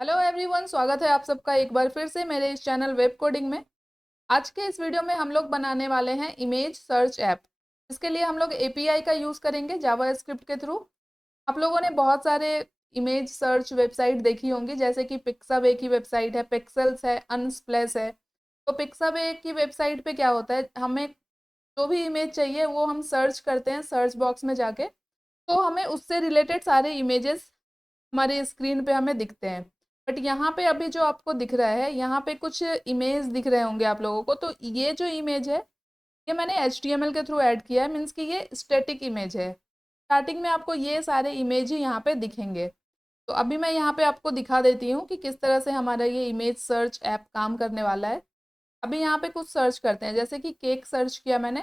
Hello everyone, स्वागत है आप सबका एक बार फिर से मेरे इस चैनल वेब कोडिंग में। आज के इस वीडियो में हम लोग बनाने वाले हैं इमेज सर्च ऐप। इसके लिए हम लोग एपीआई का यूज़ करेंगे जावास्क्रिप्ट के थ्रू। आप लोगों ने बहुत सारे इमेज सर्च वेबसाइट देखी होंगी, जैसे कि पिक्साबे की वेबसाइट है, पिक्सेल्स है, अनस्प्लेश है। तो पिक्साबे की वेबसाइट पे क्या होता है, हमें जो भी इमेज चाहिए वो हम सर्च करते हैं सर्च बॉक्स में जाके, तो हमें उससे रिलेटेड सारे इमेजेस हमारे स्क्रीन पे हमें दिखते हैं। बट यहाँ पे अभी जो आपको दिख रहा है, यहाँ पे कुछ इमेज दिख रहे होंगे आप लोगों को। तो ये जो इमेज है, ये मैंने HTML के थ्रू ऐड किया है, मीन्स कि ये स्टैटिक इमेज है। स्टार्टिंग में आपको ये सारे इमेज ही यहाँ पे दिखेंगे। तो अभी मैं यहाँ पे आपको दिखा देती हूँ कि किस तरह से हमारा ये इमेज सर्च ऐप काम करने वाला है। अभी यहाँ पे कुछ सर्च करते हैं, जैसे कि केक सर्च किया मैंने।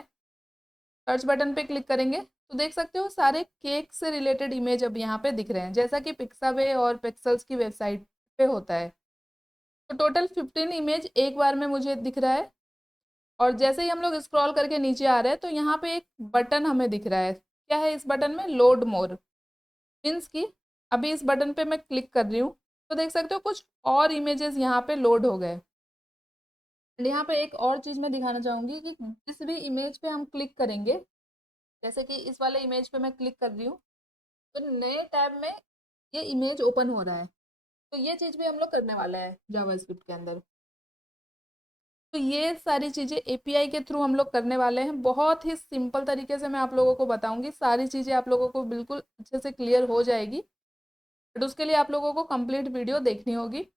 सर्च बटन पे क्लिक करेंगे तो देख सकते हो सारे केक से रिलेटेड इमेज अब यहाँ पे दिख रहे हैं, जैसा कि पिक्साबे और पिक्सेल्स की वेबसाइट पे होता है। तो टोटल 15 इमेज एक बार में मुझे दिख रहा है। और जैसे ही हम लोग स्क्रॉल करके नीचे आ रहे हैं तो यहाँ पे एक बटन हमें दिख रहा है। क्या है इस बटन में? लोड मोर। मीन्स कि अभी इस बटन पे मैं क्लिक कर रही हूँ तो देख सकते हो कुछ और इमेजेस यहाँ पे लोड हो गए। एंड यहाँ पे एक और चीज़ मैं दिखाना चाहूँगी कि जिस भी इमेज पे हम क्लिक करेंगे, जैसे कि इस वाले इमेज पे मैं क्लिक कर रही हूँ, तो नए टैब में ये इमेज ओपन हो रहा है। तो ये चीज़ भी हम लोग करने वाला है जावास्क्रिप्ट के अंदर। तो ये सारी चीज़ें एपीआई के थ्रू हम लोग करने वाले हैं। बहुत ही सिंपल तरीके से मैं आप लोगों को बताऊंगी, सारी चीज़ें आप लोगों को बिल्कुल अच्छे से क्लियर हो जाएगी। बट उसके लिए आप लोगों को कंप्लीट वीडियो देखनी होगी।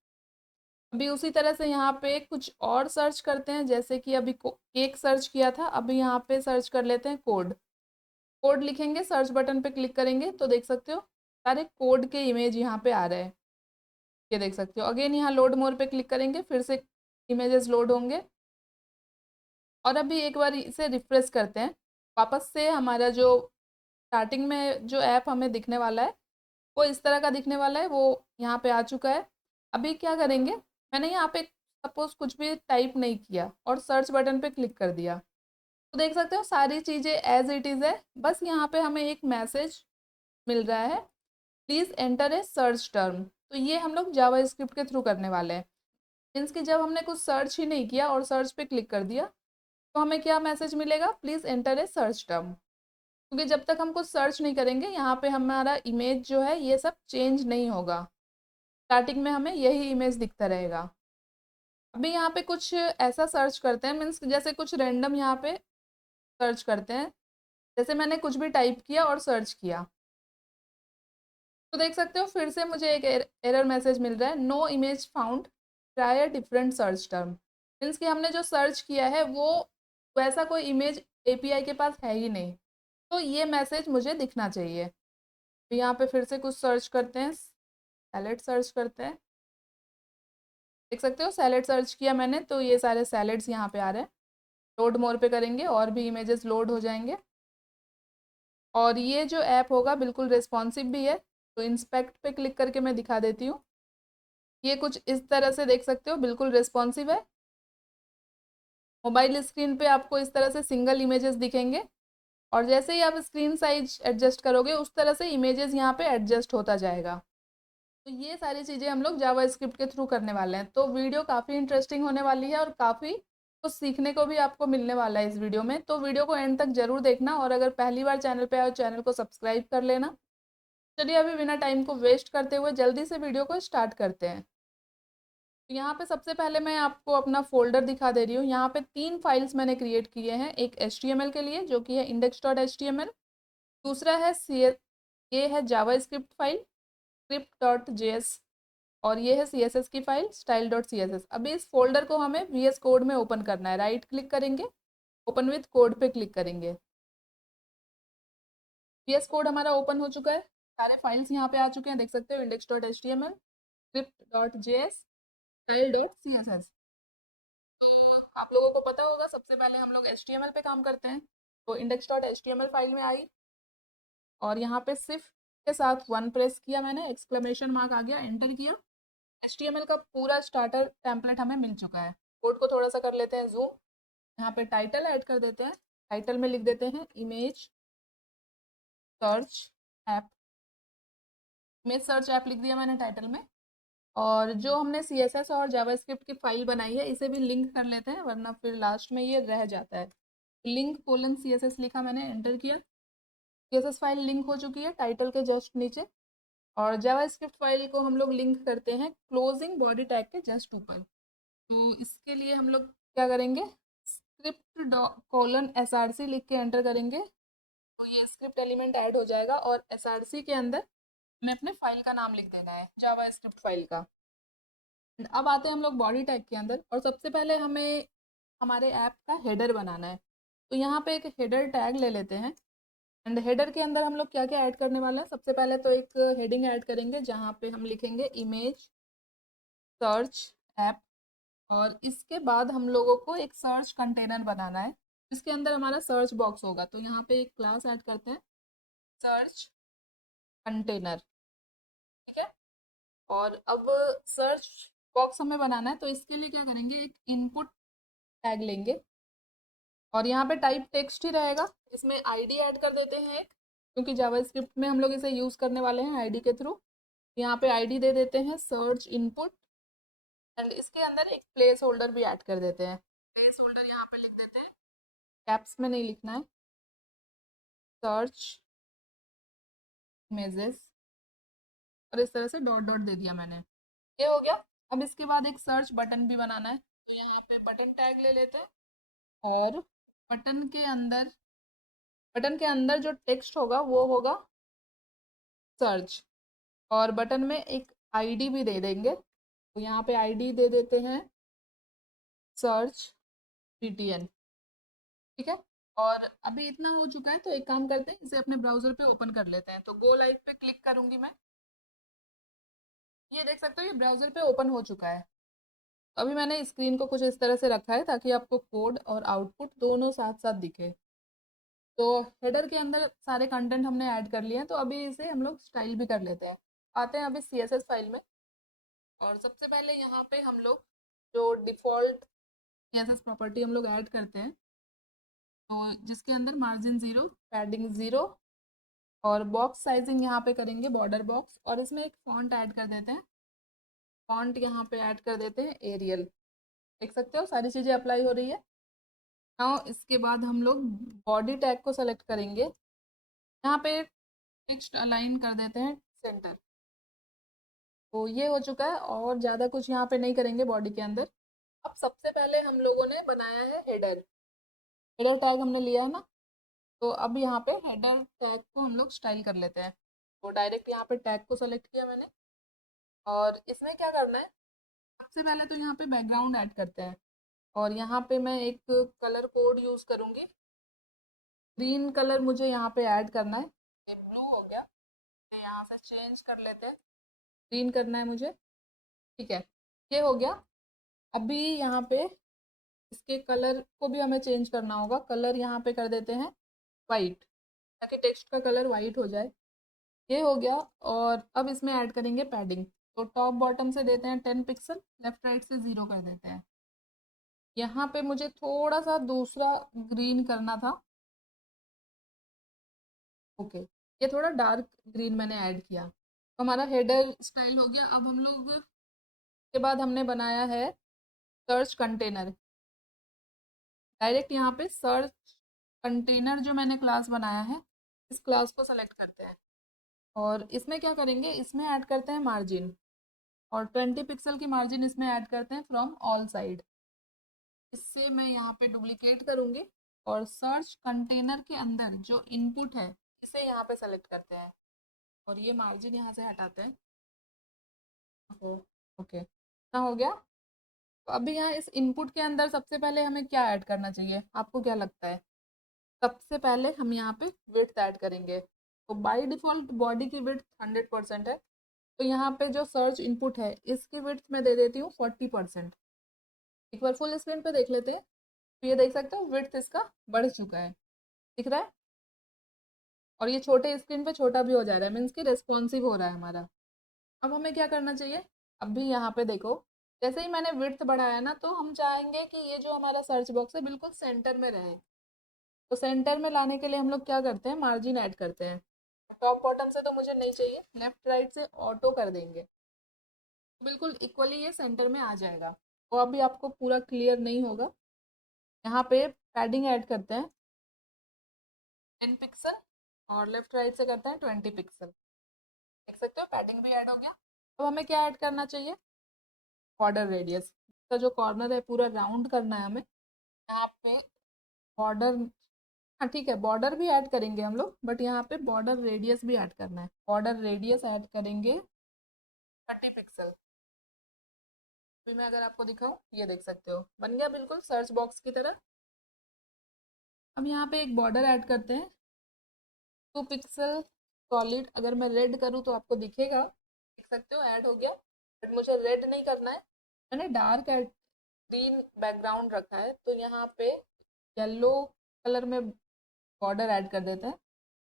अभी उसी तरह से यहाँ पे कुछ और सर्च करते हैं, जैसे कि अभी केक सर्च किया था, अभी यहाँ पे सर्च कर लेते हैं कोड। कोड लिखेंगे, सर्च बटन पे क्लिक करेंगे तो देख सकते हो सारे कोड के इमेज यहाँ पे आ रहे हैं। ये देख सकते हो। अगेन यहाँ लोड मोर पे क्लिक करेंगे, फिर से इमेजेस लोड होंगे। और अभी एक बार इसे रिफ्रेश करते हैं, वापस से हमारा जो स्टार्टिंग में जो ऐप हमें दिखने वाला है वो इस तरह का दिखने वाला है, वो यहाँ पे आ चुका है। अभी क्या करेंगे, मैंने यहाँ पे सपोज कुछ भी टाइप नहीं किया और सर्च बटन पे क्लिक कर दिया, तो देख सकते हो सारी चीज़ें एज इट इज़ है। बस यहाँ पे हमें एक मैसेज मिल रहा है, please enter a search term. तो ये हम लोग जावा स्क्रिप्ट के थ्रू करने वाले हैं। मीन्स कि जब हमने कुछ सर्च ही नहीं किया और सर्च पे क्लिक कर दिया तो हमें क्या मैसेज मिलेगा? Please enter a search term. क्योंकि जब तक हम कुछ सर्च नहीं करेंगे यहाँ पे हमारा इमेज जो है ये सब चेंज नहीं होगा। स्टार्टिंग में हमें यही इमेज दिखता रहेगा। अभी यहाँ पे कुछ ऐसा सर्च करते हैं, मीन्स जैसे कुछ रैंडम यहाँ पे सर्च करते हैं। जैसे मैंने कुछ भी टाइप किया और सर्च किया तो देख सकते हो फिर से मुझे एक एरर मैसेज मिल रहा है, no image found, try a different search term. Means कि हमने जो सर्च किया है वो वैसा कोई इमेज एपीआई के पास है ही नहीं। तो ये मैसेज मुझे दिखना चाहिए। तो यहाँ पे फिर से कुछ सर्च करते हैं, सैलेड सर्च करते हैं। देख सकते हो सैलेड सर्च किया मैंने तो ये सारे सैलेड्स यहाँ पे आ रहे हैं। लोड मोर पे करेंगे और भी इमेजेस लोड हो जाएंगे। और ये जो ऐप होगा बिल्कुल रिस्पॉन्सिव भी है। तो इंस्पेक्ट पे क्लिक करके मैं दिखा देती हूँ। ये कुछ इस तरह से देख सकते हो, बिल्कुल रिस्पॉन्सिव है। मोबाइल स्क्रीन पे आपको इस तरह से सिंगल इमेजेस दिखेंगे और जैसे ही आप स्क्रीन साइज एडजस्ट करोगे उस तरह से इमेजेस यहाँ पे एडजस्ट होता जाएगा। तो ये सारी चीज़ें हम लोग जावा स्क्रिप्ट के थ्रू करने वाले हैं। तो वीडियो काफ़ी इंटरेस्टिंग होने वाली है और काफ़ी कुछ सीखने को भी आपको मिलने वाला है इस वीडियो में। तो वीडियो को एंड तक जरूर देखना और अगर पहली बार चैनल पे आए चैनल को सब्सक्राइब कर लेना। चलिए अभी बिना टाइम को वेस्ट करते हुए जल्दी से वीडियो को स्टार्ट करते हैं। तो यहाँ पे सबसे पहले मैं आपको अपना फ़ोल्डर दिखा दे रही हूँ। यहाँ पे 3 फाइल्स मैंने क्रिएट किए हैं। एक HTML के लिए जो कि है index.html, दूसरा है ये है जावास्क्रिप्ट फाइल script.js, और ये है CSS की फाइल style.css। अभी इस फोल्डर को हमें VS कोड में ओपन करना है। राइट क्लिक करेंगे, ओपन विथ कोड पे क्लिक करेंगे। VS कोड हमारा ओपन हो चुका है। सारे फाइल्स यहाँ पे आ चुके हैं, देख सकते हो index.html, script.js, style.css। आप लोगों को पता होगा सबसे पहले हम लोग HTML पे काम करते हैं। तो index.html फाइल में आई और यहाँ पे सिर्फ के साथ 1 प्रेस किया मैंने, एक्सक्लेमेशन मार्क आ गया, एंटर किया। HTML का पूरा स्टार्टर टेम्पलेट हमें मिल चुका है। कोड को थोड़ा सा कर लेते हैं जूम। यहाँ पे टाइटल ऐड कर देते हैं। टाइटल में लिख देते हैं image search app. Image search app लिख दिया मैंने टाइटल में। और जो हमने CSS और जावास्क्रिप्ट की फाइल बनाई है इसे भी लिंक कर लेते हैं, वरना फिर लास्ट में ये रह जाता है। लिंक कोलन CSS लिखा मैंने, एंटर किया। CSS फाइल लिंक हो चुकी है टाइटल के जस्ट नीचे। और जावास्क्रिप्ट फाइल को हम लोग लिंक करते हैं क्लोजिंग बॉडी टैग के जस्ट ऊपर। तो इसके लिए हम लोग क्या करेंगे, स्क्रिप्ट कोलन SRC लिख के एंटर करेंगे, तो ये स्क्रिप्ट एलिमेंट ऐड हो जाएगा। और SRC के अंदर हमें अपने फाइल का नाम लिख देना है, जावास्क्रिप्ट फाइल का। अब आते हैं हम लोग बॉडी टैग के अंदर, और सबसे पहले हमें हमारे ऐप का हेडर बनाना है। तो यहाँ पे एक हेडर टैग ले लेते हैं। एंड हेडर के अंदर हम लोग क्या क्या ऐड करने वाले हैं, सबसे पहले तो एक हेडिंग ऐड करेंगे जहाँ पे हम लिखेंगे इमेज सर्च ऐप। और इसके बाद हम लोगों को एक सर्च कंटेनर बनाना है, इसके अंदर हमारा सर्च बॉक्स होगा। तो यहाँ पे एक क्लास ऐड करते हैं, सर्च कंटेनर। ठीक है। और अब सर्च बॉक्स हमें बनाना है, तो इसके लिए क्या करेंगे, एक इनपुट टैग लेंगे। और यहाँ पे टाइप टेक्स्ट ही रहेगा, इसमें आईडी ऐड कर देते हैं एक, क्योंकि जावास्क्रिप्ट में हम लोग इसे यूज़ करने वाले हैं आईडी के थ्रू। यहाँ पे आईडी दे देते हैं सर्च इनपुट। एंड इसके अंदर एक प्लेस होल्डर भी ऐड कर देते हैं। प्लेस होल्डर यहाँ पे लिख देते हैं, कैप्स में नहीं लिखना है, सर्च इमेजेस। और इस तरह से डॉट डॉट दे दिया मैंने, ये हो गया। अब इसके बाद एक सर्च बटन भी बनाना है, तो यहाँ पे बटन टैग ले लेते हैं। और बटन के अंदर बटन के अंदर जो टेक्स्ट होगा वो होगा सर्च। और बटन में एक आईडी भी दे देंगे, तो यहाँ पे आईडी दे देते हैं सर्च PTN। ठीक है। और अभी इतना हो चुका है, तो एक काम करते हैं, इसे अपने ब्राउजर पे ओपन कर लेते हैं। तो गो लाइव पे क्लिक करूंगी मैं, ये देख सकते हो ये ब्राउजर पे ओपन हो चुका है। अभी मैंने स्क्रीन को कुछ इस तरह से रखा है ताकि आपको कोड और आउटपुट दोनों साथ साथ दिखे। तो हेडर के अंदर सारे कंटेंट हमने ऐड कर लिए हैं, तो अभी इसे हम लोग स्टाइल भी कर लेते हैं। आते हैं अभी CSS फाइल में। और सबसे पहले यहाँ पे हम लोग जो डिफ़ॉल्ट CSS प्रॉपर्टी हम लोग ऐड करते हैं, तो जिसके अंदर मार्जिन 0, पैडिंग 0, और बॉक्स साइजिंग यहाँ पे करेंगे बॉर्डर बॉक्स। और इसमें एक फॉन्ट ऐड कर देते हैं, फॉन्ट यहाँ पे ऐड कर देते हैं एरियल। देख सकते हो सारी चीज़ें अप्लाई हो रही है। नाउ इसके बाद हम लोग बॉडी टैग को सेलेक्ट करेंगे, यहाँ पे टेक्स्ट अलाइन कर देते हैं सेंटर। तो ये हो चुका है, और ज़्यादा कुछ यहाँ पे नहीं करेंगे बॉडी के अंदर। अब सबसे पहले हम लोगों ने बनाया है हेडर, हेडर टैग हमने लिया है ना। तो अब यहाँ पे हेडर टैग को हम लोग स्टाइल कर लेते हैं। तो डायरेक्ट यहाँ पे टैग को सेलेक्ट किया मैंने। और इसमें क्या करना है, सबसे पहले तो यहाँ पे बैकग्राउंड ऐड करते हैं। और यहाँ पे मैं एक कलर कोड यूज़ करूँगी, ग्रीन कलर मुझे यहाँ पे ऐड करना है। ये ब्लू हो गया, यहाँ से चेंज कर लेते हैं, ग्रीन करना है मुझे। ठीक है, ये हो गया। अभी यहाँ पे इसके कलर को भी हमें चेंज करना होगा, कलर यहाँ पे कर देते हैं वाइट, ताकि टेक्स्ट का कलर वाइट हो जाए। ये हो गया। और अब इसमें ऐड करेंगे पैडिंग, तो टॉप बॉटम से देते हैं 10 पिक्सल, लेफ्ट राइट से 0 कर देते हैं। यहाँ पे मुझे थोड़ा सा दूसरा ग्रीन करना था, ओके, ये थोड़ा डार्क ग्रीन मैंने ऐड किया। तो हमारा हेडर स्टाइल हो गया। अब हम लोग के बाद हमने बनाया है सर्च कंटेनर। डायरेक्ट यहाँ पे सर्च कंटेनर जो मैंने क्लास बनाया है, इस क्लास को सेलेक्ट करते हैं। और इसमें क्या करेंगे, इसमें ऐड करते हैं मार्जिन, और 20 पिक्सल की मार्जिन इसमें ऐड करते हैं फ्रॉम ऑल साइड। इससे मैं यहाँ पे डुप्लीकेट करूँगी। और सर्च कंटेनर के अंदर जो इनपुट है इसे यहाँ पे सेलेक्ट करते हैं, और ये मार्जिन यहाँ से हटाते हैं। ओके, इतना हो गया। तो अभी यहाँ इस इनपुट के अंदर सबसे पहले हमें क्या ऐड करना चाहिए, आपको क्या लगता है। सबसे पहले हम यहाँ पे विड्थ ऐड करेंगे। तो बाय डिफ़ॉल्ट बॉडी की विड्थ 100% है, तो यहाँ पे जो सर्च इनपुट है इसकी विड्थ मैं दे देती हूँ 40%। एक बार फुल स्क्रीन पे देख लेते हैं, तो ये देख सकते हो विड्थ इसका बढ़ चुका है, दिख रहा है। और ये छोटे स्क्रीन पे छोटा भी हो जा रहा है, मीन्स कि रेस्पॉन्सिव हो रहा है हमारा। अब हमें क्या करना चाहिए, अभी यहाँ पे देखो, जैसे ही मैंने विड्थ बढ़ाया ना, तो हम चाहेंगे कि ये जो हमारा सर्च बॉक्स है बिल्कुल सेंटर में रहे। तो सेंटर में लाने के लिए हम लोग क्या करते हैं, मार्जिन ऐड करते हैं। टॉप बॉटम से तो मुझे नहीं चाहिए, लेफ्ट राइट से ऑटो कर देंगे। तो बिल्कुल इक्वली ये सेंटर में आ जाएगा। तो अभी आपको पूरा क्लियर नहीं होगा। यहाँ पे पैडिंग ऐड करते हैं 10 पिक्सल और लेफ्ट राइट से करते हैं 20 पिक्सल। देख सकते हो पैडिंग भी ऐड हो गया। तो हमें क्या ऐड करना चाहिए, बॉर्डर रेडियस का जो कॉर्नर है पूरा राउंड करना है हमें। यहाँ पे बॉर्डर, हाँ ठीक है, बॉर्डर भी ऐड करेंगे हम लोग, बट यहाँ पे बॉर्डर रेडियस भी ऐड करना है। बॉर्डर रेडियस ऐड करेंगे 30 पिक्सल। अभी मैं अगर आपको दिखाऊं, ये देख सकते हो बन गया बिल्कुल सर्च बॉक्स की तरह। अब यहाँ पे एक बॉर्डर ऐड करते हैं 2 पिक्सल सॉलिड। अगर मैं रेड करूँ तो आपको दिखेगा, देख सकते हो ऐड हो गया, बट मुझे रेड नहीं करना है। मैंने डार्क ग्रीन बैकग्राउंड रखा है, तो यहाँ पे येलो कलर में बॉर्डर ऐड कर देते हैं,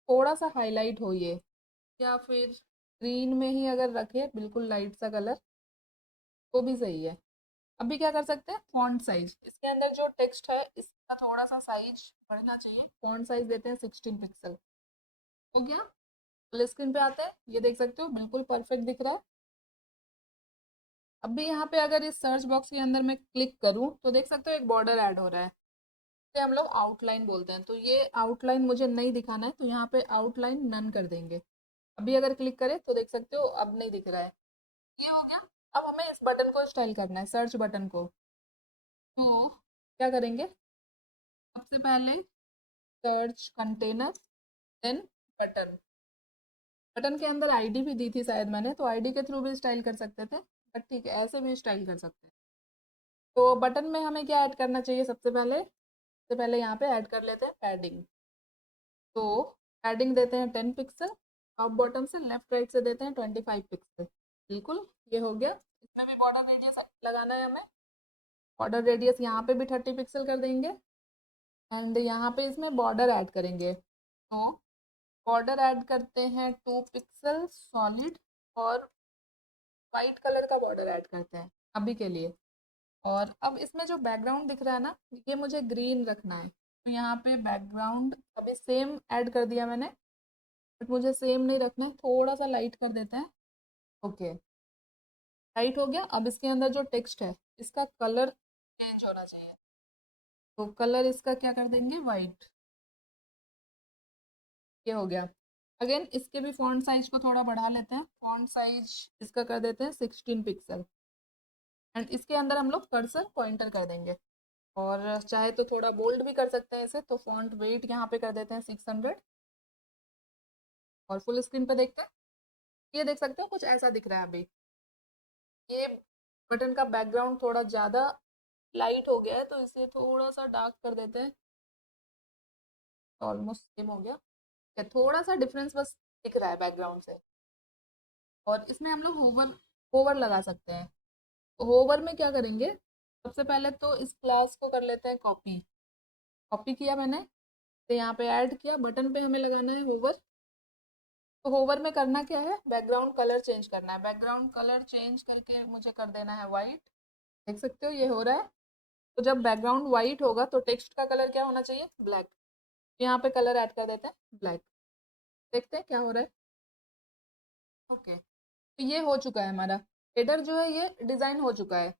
थोड़ा सा हाईलाइट हो ये। या फिर ग्रीन में ही अगर रखे बिल्कुल लाइट सा कलर तो भी सही है। अभी क्या कर सकते हैं, फॉन्ट साइज, इसके अंदर जो टेक्स्ट है इसका थोड़ा सा साइज बढ़ना चाहिए। फॉन्ट साइज देते हैं 16 पिक्सल। हो गया। फुल स्क्रीन पे आते हैं, ये देख सकते हो बिल्कुल परफेक्ट दिख रहा है। अभी यहाँ पे अगर इस सर्च बॉक्स के अंदर मैं क्लिक करूँ तो देख सकते हो एक बॉर्डर ऐड हो रहा है, इसे हम लोग आउटलाइन बोलते हैं। तो ये आउटलाइन मुझे नहीं दिखाना है, तो यहाँ पे आउटलाइन नन कर देंगे। अभी अगर क्लिक करें तो देख सकते हो अब नहीं दिख रहा है। ये हो गया। अब हमें इस बटन को स्टाइल करना है, सर्च बटन को। तो क्या करेंगे, सबसे पहले search container, then button. Button के अंदर आईडी भी दी थी शायद मैंने, तो आईडी के थ्रू भी स्टाइल कर सकते थे, बट ठीक है ऐसे भी स्टाइल कर सकते हैं। तो बटन में हमें क्या ऐड करना चाहिए, सबसे पहले यहाँ पे ऐड कर लेते हैं पैडिंग। तो पैडिंग देते हैं 10 पिक्सल, टॉप बॉटम से लेफ्ट राइट से देते हैं 25 पिक्सल। बिल्कुल ये हो गया। इसमें भी बॉर्डर रेडियस लगाना है हमें। बॉर्डर रेडियस यहाँ पे भी 30 पिक्सल कर देंगे, एंड यहाँ पे इसमें बॉर्डर ऐड करेंगे। तो बॉर्डर ऐड करते हैं 2 पिक्सल सॉलिड, और वाइट कलर का बॉर्डर ऐड करते हैं अभी के लिए। और अब इसमें जो बैकग्राउंड दिख रहा है ना, ये मुझे ग्रीन रखना है, तो यहाँ पे बैकग्राउंड अभी सेम ऐड कर दिया मैंने, बट मुझे सेम नहीं रखना है, थोड़ा सा लाइट कर देते हैं। ओके, लाइट हो गया। अब इसके अंदर जो टेक्स्ट है इसका कलर चेंज होना चाहिए, तो कलर इसका क्या कर देंगे, वाइट। ये हो गया। अगेन इसके भी फॉन्ट साइज को थोड़ा बढ़ा लेते हैं, फॉन्ट साइज इसका कर देते हैं 16 पिक्सल। एंड इसके अंदर हम लोग कर्सर पॉइंटर कर देंगे, और चाहे तो थोड़ा बोल्ड भी कर सकते हैं इसे। तो फॉन्ट वेट यहाँ पे कर देते हैं 600, और फुल स्क्रीन पे देखते हैं। ये देख सकते हो कुछ ऐसा दिख रहा है अभी। ये बटन का बैकग्राउंड थोड़ा ज़्यादा लाइट हो गया है, तो इसे थोड़ा सा डार्क कर देते हैं। ऑलमोस्ट सेम हो गया, या थोड़ा सा डिफरेंस बस दिख रहा है बैकग्राउंड से। और इसमें हम लोग होवर होवर लगा सकते हैं। तो होवर में क्या करेंगे, सबसे पहले तो इस क्लास को कर लेते हैं कॉपी। कॉपी किया मैंने, तो यहाँ पे ऐड किया, बटन पे हमें लगाना है होवर। तो होवर में करना क्या है, बैकग्राउंड कलर चेंज करना है। बैकग्राउंड कलर चेंज करके मुझे कर देना है वाइट। देख सकते हो ये हो रहा है। तो जब बैकग्राउंड वाइट होगा तो टेक्स्ट का कलर क्या होना चाहिए, ब्लैक। यहाँ पे कलर ऐड कर देते हैं ब्लैक। देखते हैं क्या हो रहा है। ओके, तो ये हो चुका है हमारा हेडर जो है, ये डिज़ाइन हो चुका है।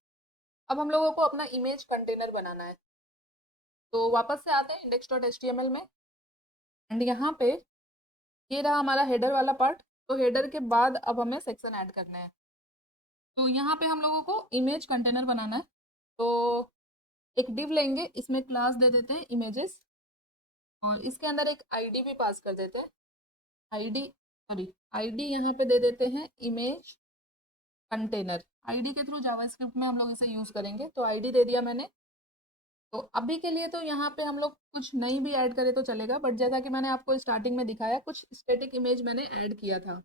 अब हम लोगों को अपना इमेज कंटेनर बनाना है। तो वापस से आते हैं index.html में, एंड यहाँ पे ये रहा हमारा हेडर वाला पार्ट। तो हेडर के बाद अब हमें सेक्शन ऐड करने हैं। तो यहाँ पे हम लोगों को इमेज कंटेनर बनाना है। तो एक डिव लेंगे, इसमें क्लास दे देते हैं इमेजेस, और इसके अंदर एक आईडी भी पास कर देते हैं। आईडी, सॉरी, आईडी यहाँ पे दे देते हैं इमेज कंटेनर। आईडी के थ्रू जावास्क्रिप्ट में हम लोग इसे यूज़ करेंगे, तो आईडी दे दिया मैंने। तो अभी के लिए तो यहाँ पे हम लोग कुछ नहीं भी ऐड करें तो चलेगा, बट जैसा कि मैंने आपको स्टार्टिंग में दिखाया, कुछ स्टैटिक इमेज मैंने ऐड किया था।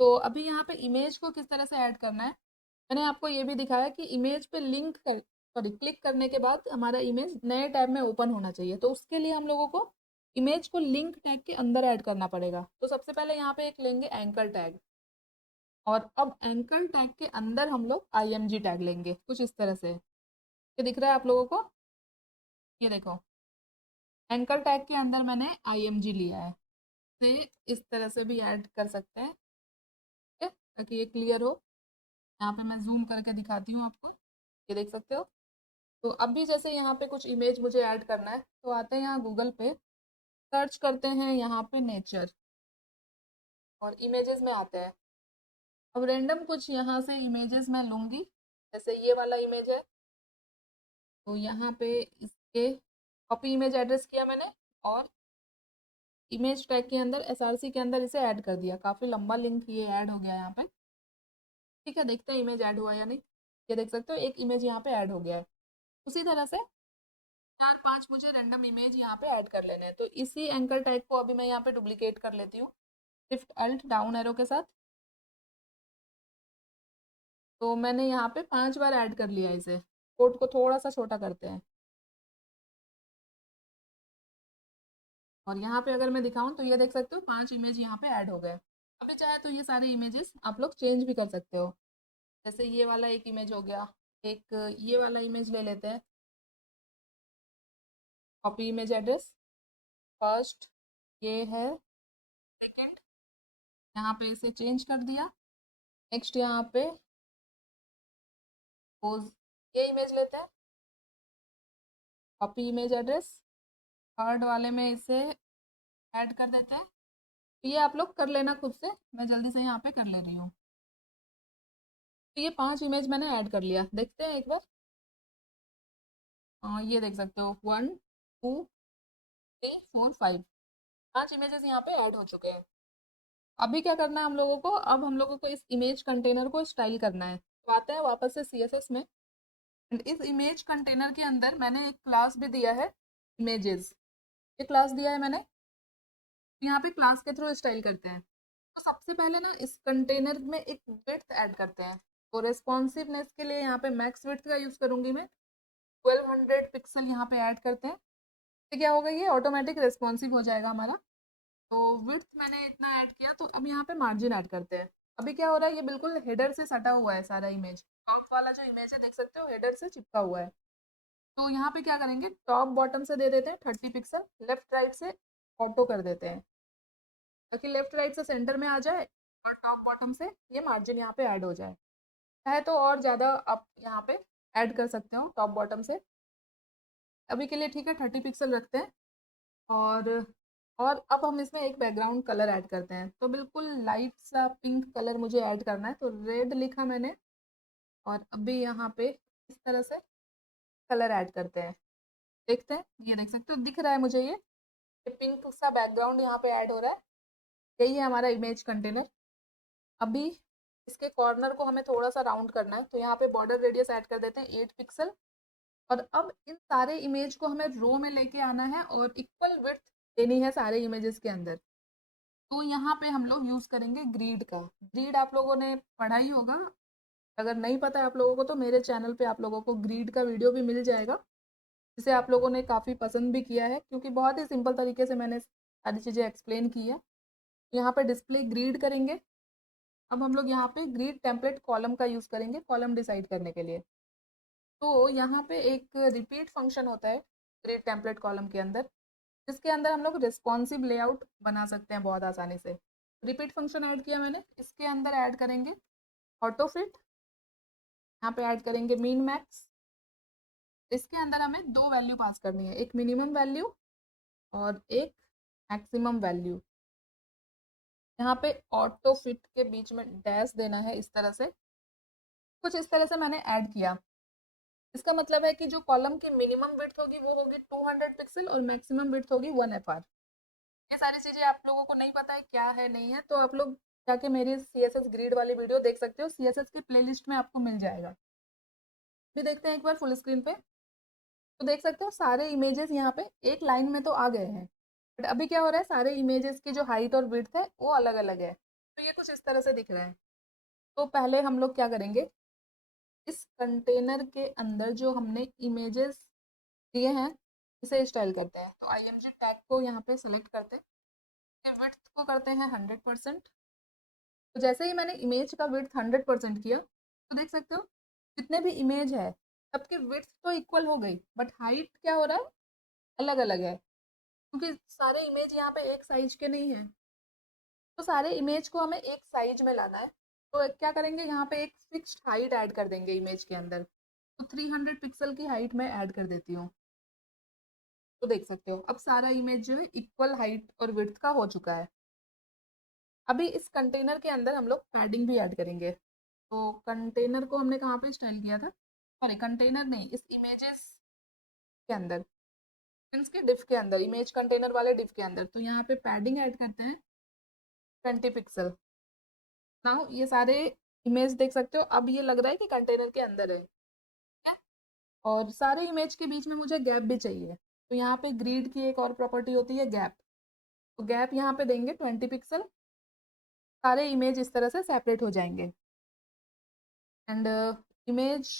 तो अभी यहाँ पे इमेज को किस तरह से ऐड करना है, मैंने आपको ये भी दिखाया कि इमेज पे लिंक कर, सॉरी, क्लिक करने के बाद हमारा इमेज नए टैब में ओपन होना चाहिए। तो उसके लिए हम लोगों को इमेज को लिंक टैग के अंदर ऐड करना पड़ेगा। तो सबसे पहले यहाँ पे एक लेंगे एंकर टैग, और अब एंकर टैग के अंदर हम लोग IMG टैग लेंगे, कुछ इस तरह से। ये दिख रहा है आप लोगों को, ये देखो एंकर टैग के अंदर मैंने IMG लिया है। से इस तरह से भी ऐड कर सकते हैं, ठीक है, ताकि ये क्लियर हो। यहाँ पे मैं जूम करके दिखाती हूँ आपको, ये देख सकते हो। तो अभी जैसे यहाँ पे कुछ इमेज मुझे ऐड करना है, तो आते हैं यहाँ गूगल पे, सर्च करते हैं यहाँ पे नेचर और इमेजेस में आते हैं। अब रैंडम कुछ यहाँ से इमेजेस मैं लूँगी, जैसे ये वाला इमेज है, तो यहाँ पे इसके कॉपी इमेज एड्रेस किया मैंने और इमेज टैग के अंदर एसआरसी के अंदर इसे ऐड कर दिया। काफ़ी लंबा लिंक ये ऐड हो गया यहाँ पे। ठीक है, देखते हैं इमेज ऐड हुआ या नहीं। ये देख सकते हो एक इमेज यहाँ पे ऐड हो गया है। उसी तरह से 4-5 मुझे रैंडम इमेज यहाँ पे ऐड कर लेने हैं। तो इसी एंकर टैग को अभी मैं यहाँ पे डुप्लीकेट कर लेती हूँ शिफ्ट अल्ट डाउन एरो के साथ। तो मैंने यहाँ पे 5 बार ऐड कर लिया इसे। कोड को थोड़ा सा छोटा करते हैं और यहाँ पे अगर मैं दिखाऊं तो ये देख सकते हो 5 इमेज यहाँ पे ऐड हो गए। अभी चाहे तो ये सारे इमेजेस आप लोग चेंज भी कर सकते हो। जैसे ये वाला एक इमेज हो गया, एक ये वाला इमेज ले लेते हैं। कॉपी इमेज एड्रेस, फर्स्ट ये है, सेकंड यहाँ पे इसे चेंज कर दिया। नेक्स्ट यहाँ पे सपोज ये इमेज लेते हैं, कॉपी इमेज एड्रेस, थर्ड वाले में इसे ऐड कर देते हैं। तो ये आप लोग कर लेना खुद से, मैं जल्दी से यहाँ पे कर ले रही हूँ। तो ये 5 इमेज मैंने ऐड कर लिया, देखते हैं एक बार। ये देख सकते हो 1 2 3 4 5, 5 इमेजेस यहाँ पे ऐड हो चुके हैं। अभी क्या करना है हम लोगों को, अब हम लोगों को इस इमेज कंटेनर को स्टाइल करना है। तो आते हैं वापस से CSS में एंड इस इमेज कंटेनर के अंदर मैंने एक क्लास भी दिया है, इमेजेस। ये क्लास दिया है मैंने, यहाँ पे क्लास के थ्रू स्टाइल करते हैं। तो सबसे पहले ना इस कंटेनर में एक विड्थ ऐड करते हैं। तो रेस्पॉन्सिवनेस के लिए यहाँ पे मैक्स विड्थ का यूज़ करूँगी मैं, 1200 पिक्सल यहाँ पे ऐड करते हैं। तो क्या होगा, ये ऑटोमेटिक रेस्पॉन्सिव हो जाएगा हमारा। तो विड्थ मैंने इतना ऐड किया, तो अब यहाँ पे मार्जिन ऐड करते हैं। अभी क्या हो रहा है, ये बिल्कुल हेडर से सटा हुआ है सारा इमेज। टॉप वाला जो इमेज है देख सकते हो हेडर से चिपका हुआ है। तो यहाँ पे क्या करेंगे, टॉप बॉटम से दे देते हैं 30 पिक्सल, लेफ्ट राइट से ऑटो कर देते हैं ताकि लेफ्ट राइट से सेंटर में आ जाए और टॉप बॉटम से ये मार्जिन यहाँ पे ऐड हो जाए। चाहे तो और ज़्यादा आप यहाँ पे ऐड कर सकते हो टॉप बॉटम से। अभी के लिए ठीक है 30 पिक्सल रखते हैं। और और अब हम इसमें एक बैकग्राउंड कलर ऐड करते हैं। तो बिल्कुल लाइट सा पिंक कलर मुझे ऐड करना है, तो रेड लिखा मैंने और अभी यहाँ पे इस तरह से कलर ऐड करते हैं। देखते हैं, ये देख सकते हो दिख रहा है मुझे, ये पिंक सा बैकग्राउंड यहाँ पे ऐड हो रहा है। यही है हमारा इमेज कंटेनर। अभी इसके कॉर्नर को हमें थोड़ा सा राउंड करना है, तो यहाँ पे बॉर्डर रेडियस ऐड कर देते हैं 8 पिक्सल। और अब इन सारे इमेज को हमें रो में लेके आना है और इक्वल विड्थ देनी है सारे इमेजेस के अंदर। तो यहाँ पे हम लोग यूज़ करेंगे ग्रीड का। ग्रीड आप लोगों ने पढ़ा ही होगा, अगर नहीं पता है आप लोगों को तो मेरे चैनल पे आप लोगों को ग्रीड का वीडियो भी मिल जाएगा, जिसे आप लोगों ने काफ़ी पसंद भी किया है क्योंकि बहुत ही सिंपल तरीके से मैंने सारी चीज़ें एक्सप्लेन की है। यहाँ पे डिस्प्ले ग्रीड करेंगे। अब हम लोग यहाँ पे ग्रीड टेम्पलेट कॉलम का यूज़ करेंगे कॉलम डिसाइड करने के लिए। तो यहाँ पे एक रिपीट फंक्शन होता है ग्रीड टेम्पलेट कॉलम के अंदर, जिसके अंदर हम लोग रिस्पॉन्सिव लेआउट बना सकते हैं बहुत आसानी से। रिपीट फंक्शन ऐड किया मैंने, इसके अंदर ऐड करेंगे ऑटो फिट, यहाँ पे ऐड करेंगे मीन मैक्स। इसके अंदर हमें 2 वैल्यू पास करनी है, एक मिनिमम वैल्यू और एक मैक्सिमम वैल्यू। यहाँ पे ऑटो फिट के बीच में डैश देना है इस तरह से। कुछ इस तरह से मैंने ऐड किया। इसका मतलब है कि जो कॉलम की मिनिमम विड्थ होगी वो होगी 200 पिक्सल और मैक्सिमम विड्थ होगी 1 FR। ये सारी चीज़ें आप लोगों को नहीं पता है क्या है नहीं है, तो आप लोग जाके मेरी CSS ग्रिड वाली वीडियो देख सकते हो, CSS की प्लेलिस्ट में आपको मिल जाएगा। भी देखते हैं एक बार फुल स्क्रीन पे, तो देख सकते हो सारे इमेजेस यहाँ पे एक लाइन में तो आ गए हैं। बट अभी क्या हो रहा है, सारे इमेजेस की जो हाइट और विड्थ है वो अलग अलग है, तो ये कुछ इस तरह से दिख रहा है। तो पहले हम लोग क्या करेंगे, इस कंटेनर के अंदर जो हमने इमेजेस दिए हैं इसे स्टाइल करते हैं। तो IMG टैग को यहाँ पे सेलेक्ट करते हैं, विड्थ को करते हैं 100%। तो जैसे ही मैंने इमेज का विड्थ 100% किया, तो देख सकते हो जितने भी इमेज है सबकी विड्थ तो इक्वल हो गई, बट हाइट क्या हो रहा है, अलग अलग है, क्योंकि सारे इमेज यहाँ पे एक साइज के नहीं है। तो सारे इमेज को हमें एक साइज में लाना है। तो क्या करेंगे, यहाँ पे एक फिक्स्ड हाइट ऐड कर देंगे इमेज के अंदर। तो 300 पिक्सल की हाइट में ऐड कर देती हूँ। तो देख सकते हो अब सारा इमेज जो है इक्वल हाइट और विड्थ का हो चुका है। अभी इस कंटेनर के अंदर हम लोग पैडिंग भी ऐड करेंगे। तो कंटेनर को हमने कहाँ पे स्टाइल किया था, सॉरी कंटेनर नहीं, इस इमेजेस के अंदर, मीन्स के डिफ के अंदर, इमेज कंटेनर वाले डिफ के अंदर। तो यहाँ पे पैडिंग ऐड करते हैं 20 पिक्सल। नाउ ये सारे इमेज देख सकते हो, अब ये लग रहा है कि कंटेनर के अंदर है। और सारे इमेज के बीच में मुझे गैप भी चाहिए। तो यहाँ पे ग्रिड की एक और प्रॉपर्टी होती है गैप। तो गैप यहाँ पे देंगे 20 पिक्सल। सारे इमेज इस तरह से सेपरेट हो जाएंगे। एंड इमेज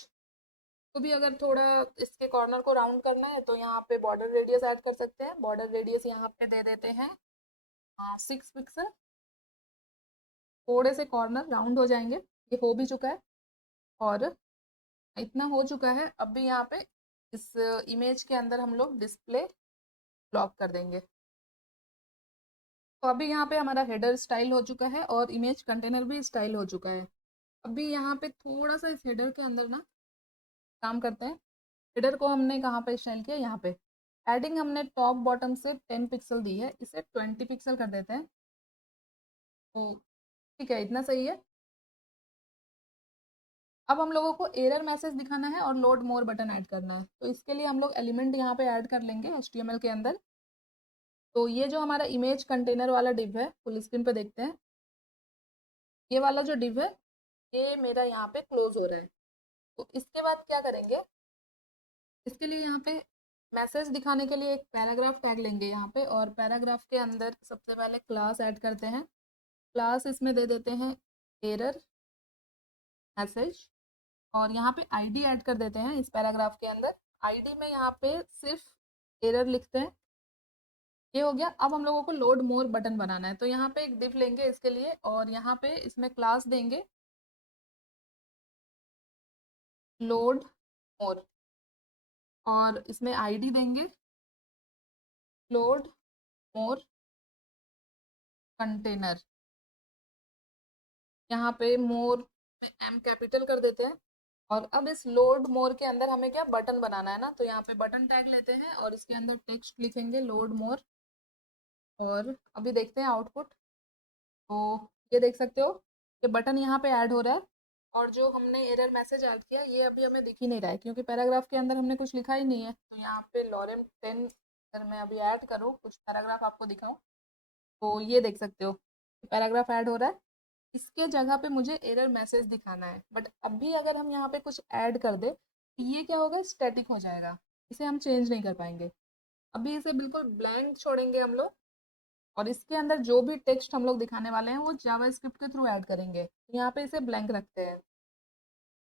को भी अगर थोड़ा इसके कॉर्नर को राउंड करना है तो यहाँ पे बॉर्डर रेडियस ऐड कर सकते हैं। बॉर्डर रेडियस यहाँ पे दे देते हैं 6 पिक्सल। थोड़े से कॉर्नर राउंड हो जाएंगे। ये हो भी चुका है और इतना हो चुका है। अब भी यहाँ पे इस इमेज के अंदर हम लोग डिस्प्ले ब्लॉक कर देंगे। तो अभी यहाँ पे हमारा हेडर स्टाइल हो चुका है और इमेज कंटेनर भी स्टाइल हो चुका है। अभी यहाँ पे थोड़ा सा इस हेडर के अंदर ना काम करते हैं। हेडर को हमने कहाँ पे स्टाइल किया, यहाँ पे। एडिंग हमने टॉप बॉटम से 10 पिक्सल दी है, इसे 20 पिक्सल कर देते हैं। तो ठीक है, इतना सही है। अब हम लोगों को एरर मैसेज दिखाना है और लोड मोर बटन ऐड करना है। तो इसके लिए हम लोग एलिमेंट यहाँ पे ऐड कर लेंगे HTML के अंदर। तो ये जो हमारा इमेज कंटेनर वाला डिव है, फुल स्क्रीन पे देखते हैं। ये वाला जो डिव है ये मेरा यहाँ पे क्लोज हो रहा है। तो इसके बाद क्या करेंगे, इसके लिए यहाँ पे मैसेज दिखाने के लिए एक पैराग्राफ टैग लेंगे यहाँ पे। और पैराग्राफ के अंदर सबसे पहले क्लास ऐड करते हैं। क्लास इसमें दे देते हैं एरर मैसेज। और यहाँ पे आईडी ऐड कर देते हैं इस पैराग्राफ के अंदर। आईडी में यहाँ पे सिर्फ एरर लिखते हैं। ये हो गया। अब हम लोगों को लोड मोर बटन बनाना है। तो यहाँ पे एक डिव लेंगे इसके लिए और यहाँ पे इसमें क्लास देंगे लोड मोर। और इसमें आईडी देंगे लोड मोर कंटेनर। यहाँ पे मोर में एम कैपिटल कर देते हैं। और अब इस लोड मोर के अंदर हमें क्या बटन बनाना है ना, तो यहाँ पे बटन टैग लेते हैं और इसके अंदर टेक्स्ट लिखेंगे लोड मोर। और अभी देखते हैं आउटपुट। तो ये देख सकते हो कि बटन यहाँ पे ऐड हो रहा है। और जो हमने एरर मैसेज ऐड किया ये अभी हमें दिख ही नहीं रहा है क्योंकि पैराग्राफ के अंदर हमने कुछ लिखा ही नहीं है। तो यहाँ पे लॉरेम 10 अगर मैं अभी ऐड करूँ, कुछ पैराग्राफ आपको दिखाऊँ, तो ये देख सकते हो पैराग्राफ ऐड हो रहा है। इसके जगह पे मुझे एरर मैसेज दिखाना है। बट अभी अगर हम यहाँ पे कुछ ऐड कर दे तो ये क्या होगा, स्टैटिक हो जाएगा। इसे हम चेंज नहीं कर पाएंगे। अभी इसे बिल्कुल ब्लैंक छोड़ेंगे हम लोग। और इसके अंदर जो भी टेक्स्ट हम लोग दिखाने वाले हैं वो जावास्क्रिप्ट के थ्रू ऐड करेंगे। तो यहाँ पे इसे ब्लैंक रखते हैं।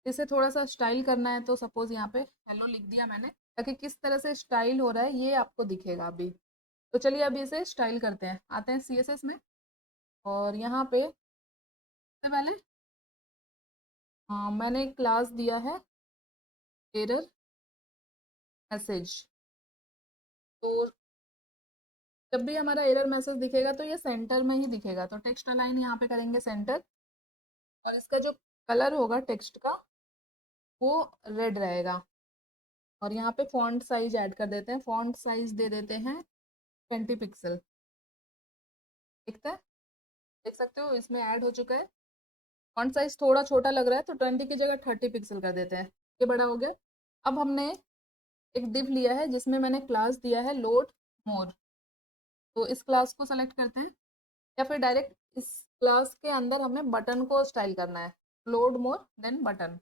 इसे थोड़ा सा स्टाइल करना है तो सपोज यहाँ पे हेलो लिख दिया मैंने, ताकि किस तरह से स्टाइल हो रहा है ये आपको दिखेगा अभी। तो चलिए अभी इसे स्टाइल करते हैं। आते हैं CSS में और यहाँ पे सबसे पहले मैंने क्लास दिया है एरर मैसेज। तो जब भी हमारा एरर मैसेज दिखेगा तो ये सेंटर में ही दिखेगा। तो टेक्स्ट अलाइन यहाँ पे करेंगे सेंटर। और इसका जो कलर होगा टेक्स्ट का वो रेड रहेगा। और यहाँ पे फॉन्ट साइज ऐड कर देते हैं। फॉन्ट साइज दे देते हैं 20 पिक्सल। दिखता है, देख सकते हो इसमें ऐड हो चुका है। फॉन्ट साइज थोड़ा छोटा लग रहा है तो 20 की जगह 30 पिक्सल कर देते हैं। ये बड़ा हो गया। अब हमने एक डिव लिया है जिसमें मैंने क्लास दिया है लोड मोर। तो इस क्लास को सेलेक्ट करते हैं या फिर डायरेक्ट इस क्लास के अंदर हमें बटन को स्टाइल करना है। Load more than button.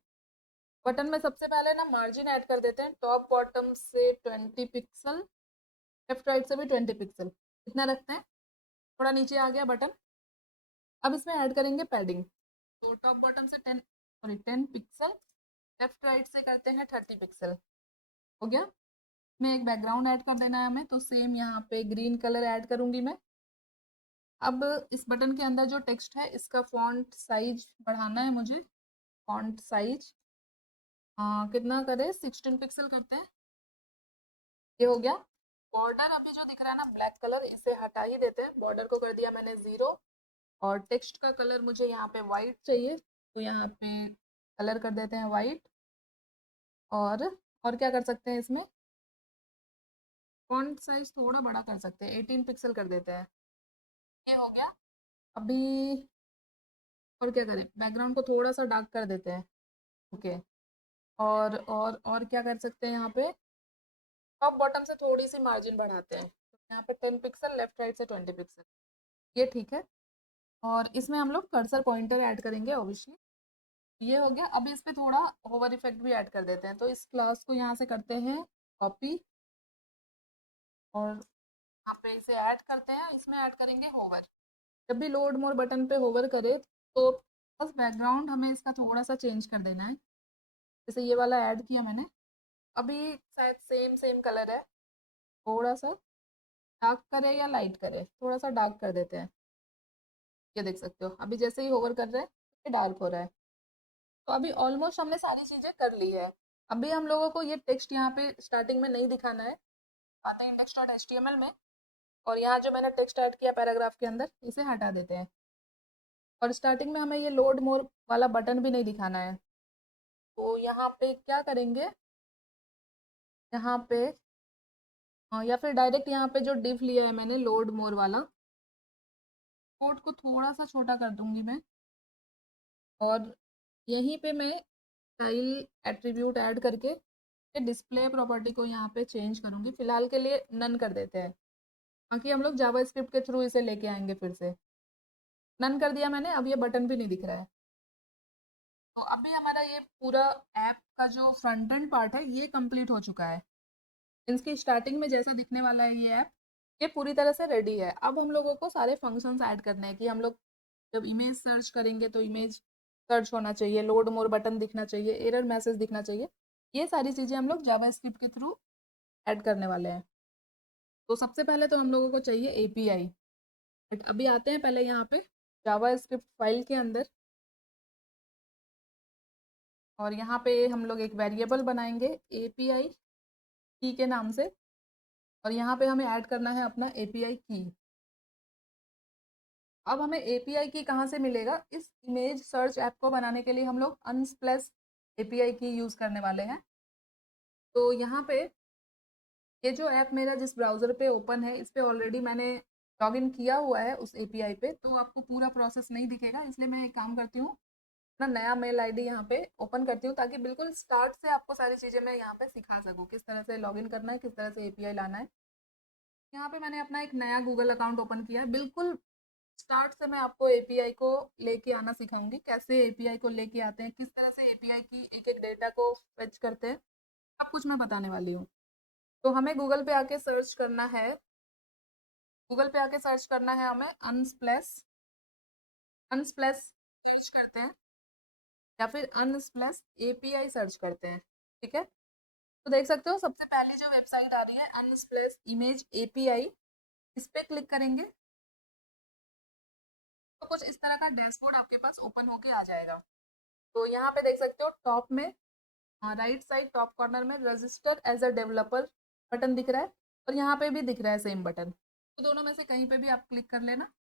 Button में सबसे पहले ना मार्जिन ऐड कर देते हैं टॉप बॉटम से 20 पिक्सल, लेफ्ट राइट से भी 20 पिक्सल, इतना रखते हैं। थोड़ा नीचे आ गया बटन। अब इसमें ऐड करेंगे पैडिंग। तो टॉप बॉटम से 10 पिक्सल, लेफ्ट राइट से करते हैं 30 पिक्सल। हो गया। मैं एक बैकग्राउंड ऐड कर देना है हमें। तो सेम यहाँ पे ग्रीन कलर ऐड करूंगी मैं। अब इस बटन के अंदर जो टेक्स्ट है इसका फॉन्ट साइज बढ़ाना है मुझे। फॉन्ट साइज कितना करें, 16 पिक्सल करते हैं। ये हो गया। बॉर्डर अभी जो दिख रहा है ना ब्लैक कलर, इसे हटा ही देते हैं। बॉर्डर को कर दिया मैंने 0। और टेक्स्ट का कलर मुझे यहाँ पे वाइट चाहिए, तो यहाँ पे कलर कर देते हैं वाइट। और क्या कर सकते हैं इसमें, फॉन्ट साइज थोड़ा बड़ा कर सकते हैं, 18 पिक्सल कर देते हैं। ये हो गया। अभी और क्या करें, बैकग्राउंड को थोड़ा सा डार्क कर देते हैं। ओके। और क्या कर सकते हैं, यहाँ पे टॉप बॉटम से थोड़ी सी मार्जिन बढ़ाते हैं, तो यहाँ पे 10 पिक्सल, लेफ्ट राइट से 20 पिक्सल, ये ठीक है। और इसमें हम लोग कर्सर पॉइंटर ऐड करेंगे ऑब्वियसली। ये हो गया। अभी इस पे थोड़ा होवर इफेक्ट भी ऐड कर देते हैं, तो इस क्लास को यहाँ से करते हैं कॉपी, और यहाँ पे इसे ऐड करते हैं, इसमें ऐड करेंगे होवर। जब भी लोड मोर बटन पे होवर करे तो बस बैकग्राउंड हमें इसका थोड़ा सा चेंज कर देना है। जैसे ये वाला ऐड किया मैंने, अभी शायद सेम सेम कलर है, थोड़ा सा डार्क करे या लाइट करे, थोड़ा सा डार्क कर देते हैं। ये देख सकते हो, अभी जैसे ही होवर कर रहे हैं ये डार्क हो रहा है। तो अभी ऑलमोस्ट हमने सारी चीज़ें कर ली है। अभी हम लोगों को ये टेक्स्ट यहाँ पे स्टार्टिंग में नहीं दिखाना है, आते हैं index.html में, और यहाँ जो मैंने टेक्स्ट ऐड किया पैराग्राफ के अंदर, इसे हटा देते हैं। और स्टार्टिंग में हमें ये लोड मोर वाला बटन भी नहीं दिखाना है, तो यहाँ पे क्या करेंगे, यहाँ पे या फिर डायरेक्ट यहाँ पे जो डिव लिया है मैंने लोड मोर वाला, कोड को थोड़ा सा छोटा कर दूंगी मैं, और यहीं पे मैं स्टाइल एट्रीब्यूट ऐड करके डिस्प्ले प्रॉपर्टी को यहाँ पे चेंज करूँगी। फिलहाल के लिए नन कर देते हैं, बाकी हम लोग जावा स्क्रिप्ट के थ्रू इसे लेके आएंगे फिर से। नन कर दिया मैंने, अब ये बटन भी नहीं दिख रहा है। तो अभी हमारा ये पूरा ऐप का जो फ्रंट एंड पार्ट है ये कंप्लीट हो चुका है। इसकी स्टार्टिंग में जैसा दिखने वाला है ये ऐप, ये पूरी तरह से रेडी है। अब हम लोगों को सारे फंक्शंस ऐड करने हैं, कि हम लोग जब इमेज सर्च करेंगे तो इमेज सर्च होना चाहिए, लोड मोर बटन दिखना चाहिए, एरर मैसेज दिखना चाहिए। ये सारी चीज़ें हम लोग जावा स्क्रिप्ट के थ्रू ऐड करने वाले हैं। तो सबसे पहले तो हम लोगों को चाहिए एपीआई। बट अभी आते हैं पहले यहाँ पे जावा स्क्रिप्ट फाइल के अंदर, और यहाँ पे हम लोग एक वेरिएबल बनाएंगे एपीआई की के नाम से, और यहाँ पे हमें ऐड करना है अपना एपीआई की। अब हमें एपीआई की कहाँ से मिलेगा, इस इमेज सर्च ऐप को बनाने के लिए हम लोग अनस्प्लेश एपीआई की यूज़ करने वाले हैं। तो यहाँ पे ये जो ऐप मेरा जिस ब्राउज़र पे ओपन है, इस पे ऑलरेडी मैंने लॉगिन किया हुआ है उस एपीआई पे, तो आपको पूरा प्रोसेस नहीं दिखेगा, इसलिए मैं एक काम करती हूँ, अपना नया मेल आईडी यहाँ पे ओपन करती हूँ, ताकि बिल्कुल स्टार्ट से आपको सारी चीज़ें मैं यहाँ पे सिखा सकूँ, किस तरह से लॉगिन करना है, किस तरह से एपीआई लाना है। यहाँ पे मैंने अपना एक नया गूगल अकाउंट ओपन किया है। बिल्कुल स्टार्ट से मैं आपको एपीआई को लेके आना सिखाऊंगी, कैसे एपीआई को लेके आते हैं, किस तरह से एपीआई की एक एक डेटा को फेच करते हैं, सब कुछ मैं बताने वाली हूँ। तो हमें गूगल पे आके सर्च करना है, गूगल पे आके सर्च करना है हमें अनस्प्लैश, अनस्प्लैश सर्च करते हैं, या फिर अनस्प्लैश एपीआई सर्च करते हैं। ठीक है, तो देख सकते हो सबसे पहली जो वेबसाइट आ रही है अनस्प्लैश इमेज एपीआई, इस पे क्लिक करेंगे तो कुछ इस तरह का डैशबोर्ड आपके पास ओपन होके आ जाएगा। तो यहाँ पे देख सकते हो टॉप में राइट साइड टॉप कॉर्नर में register as a developer button दिख रहा है, और यहाँ पे भी दिख रहा है सेम बटन, तो दोनों में से कहीं पे भी आप क्लिक कर लेना।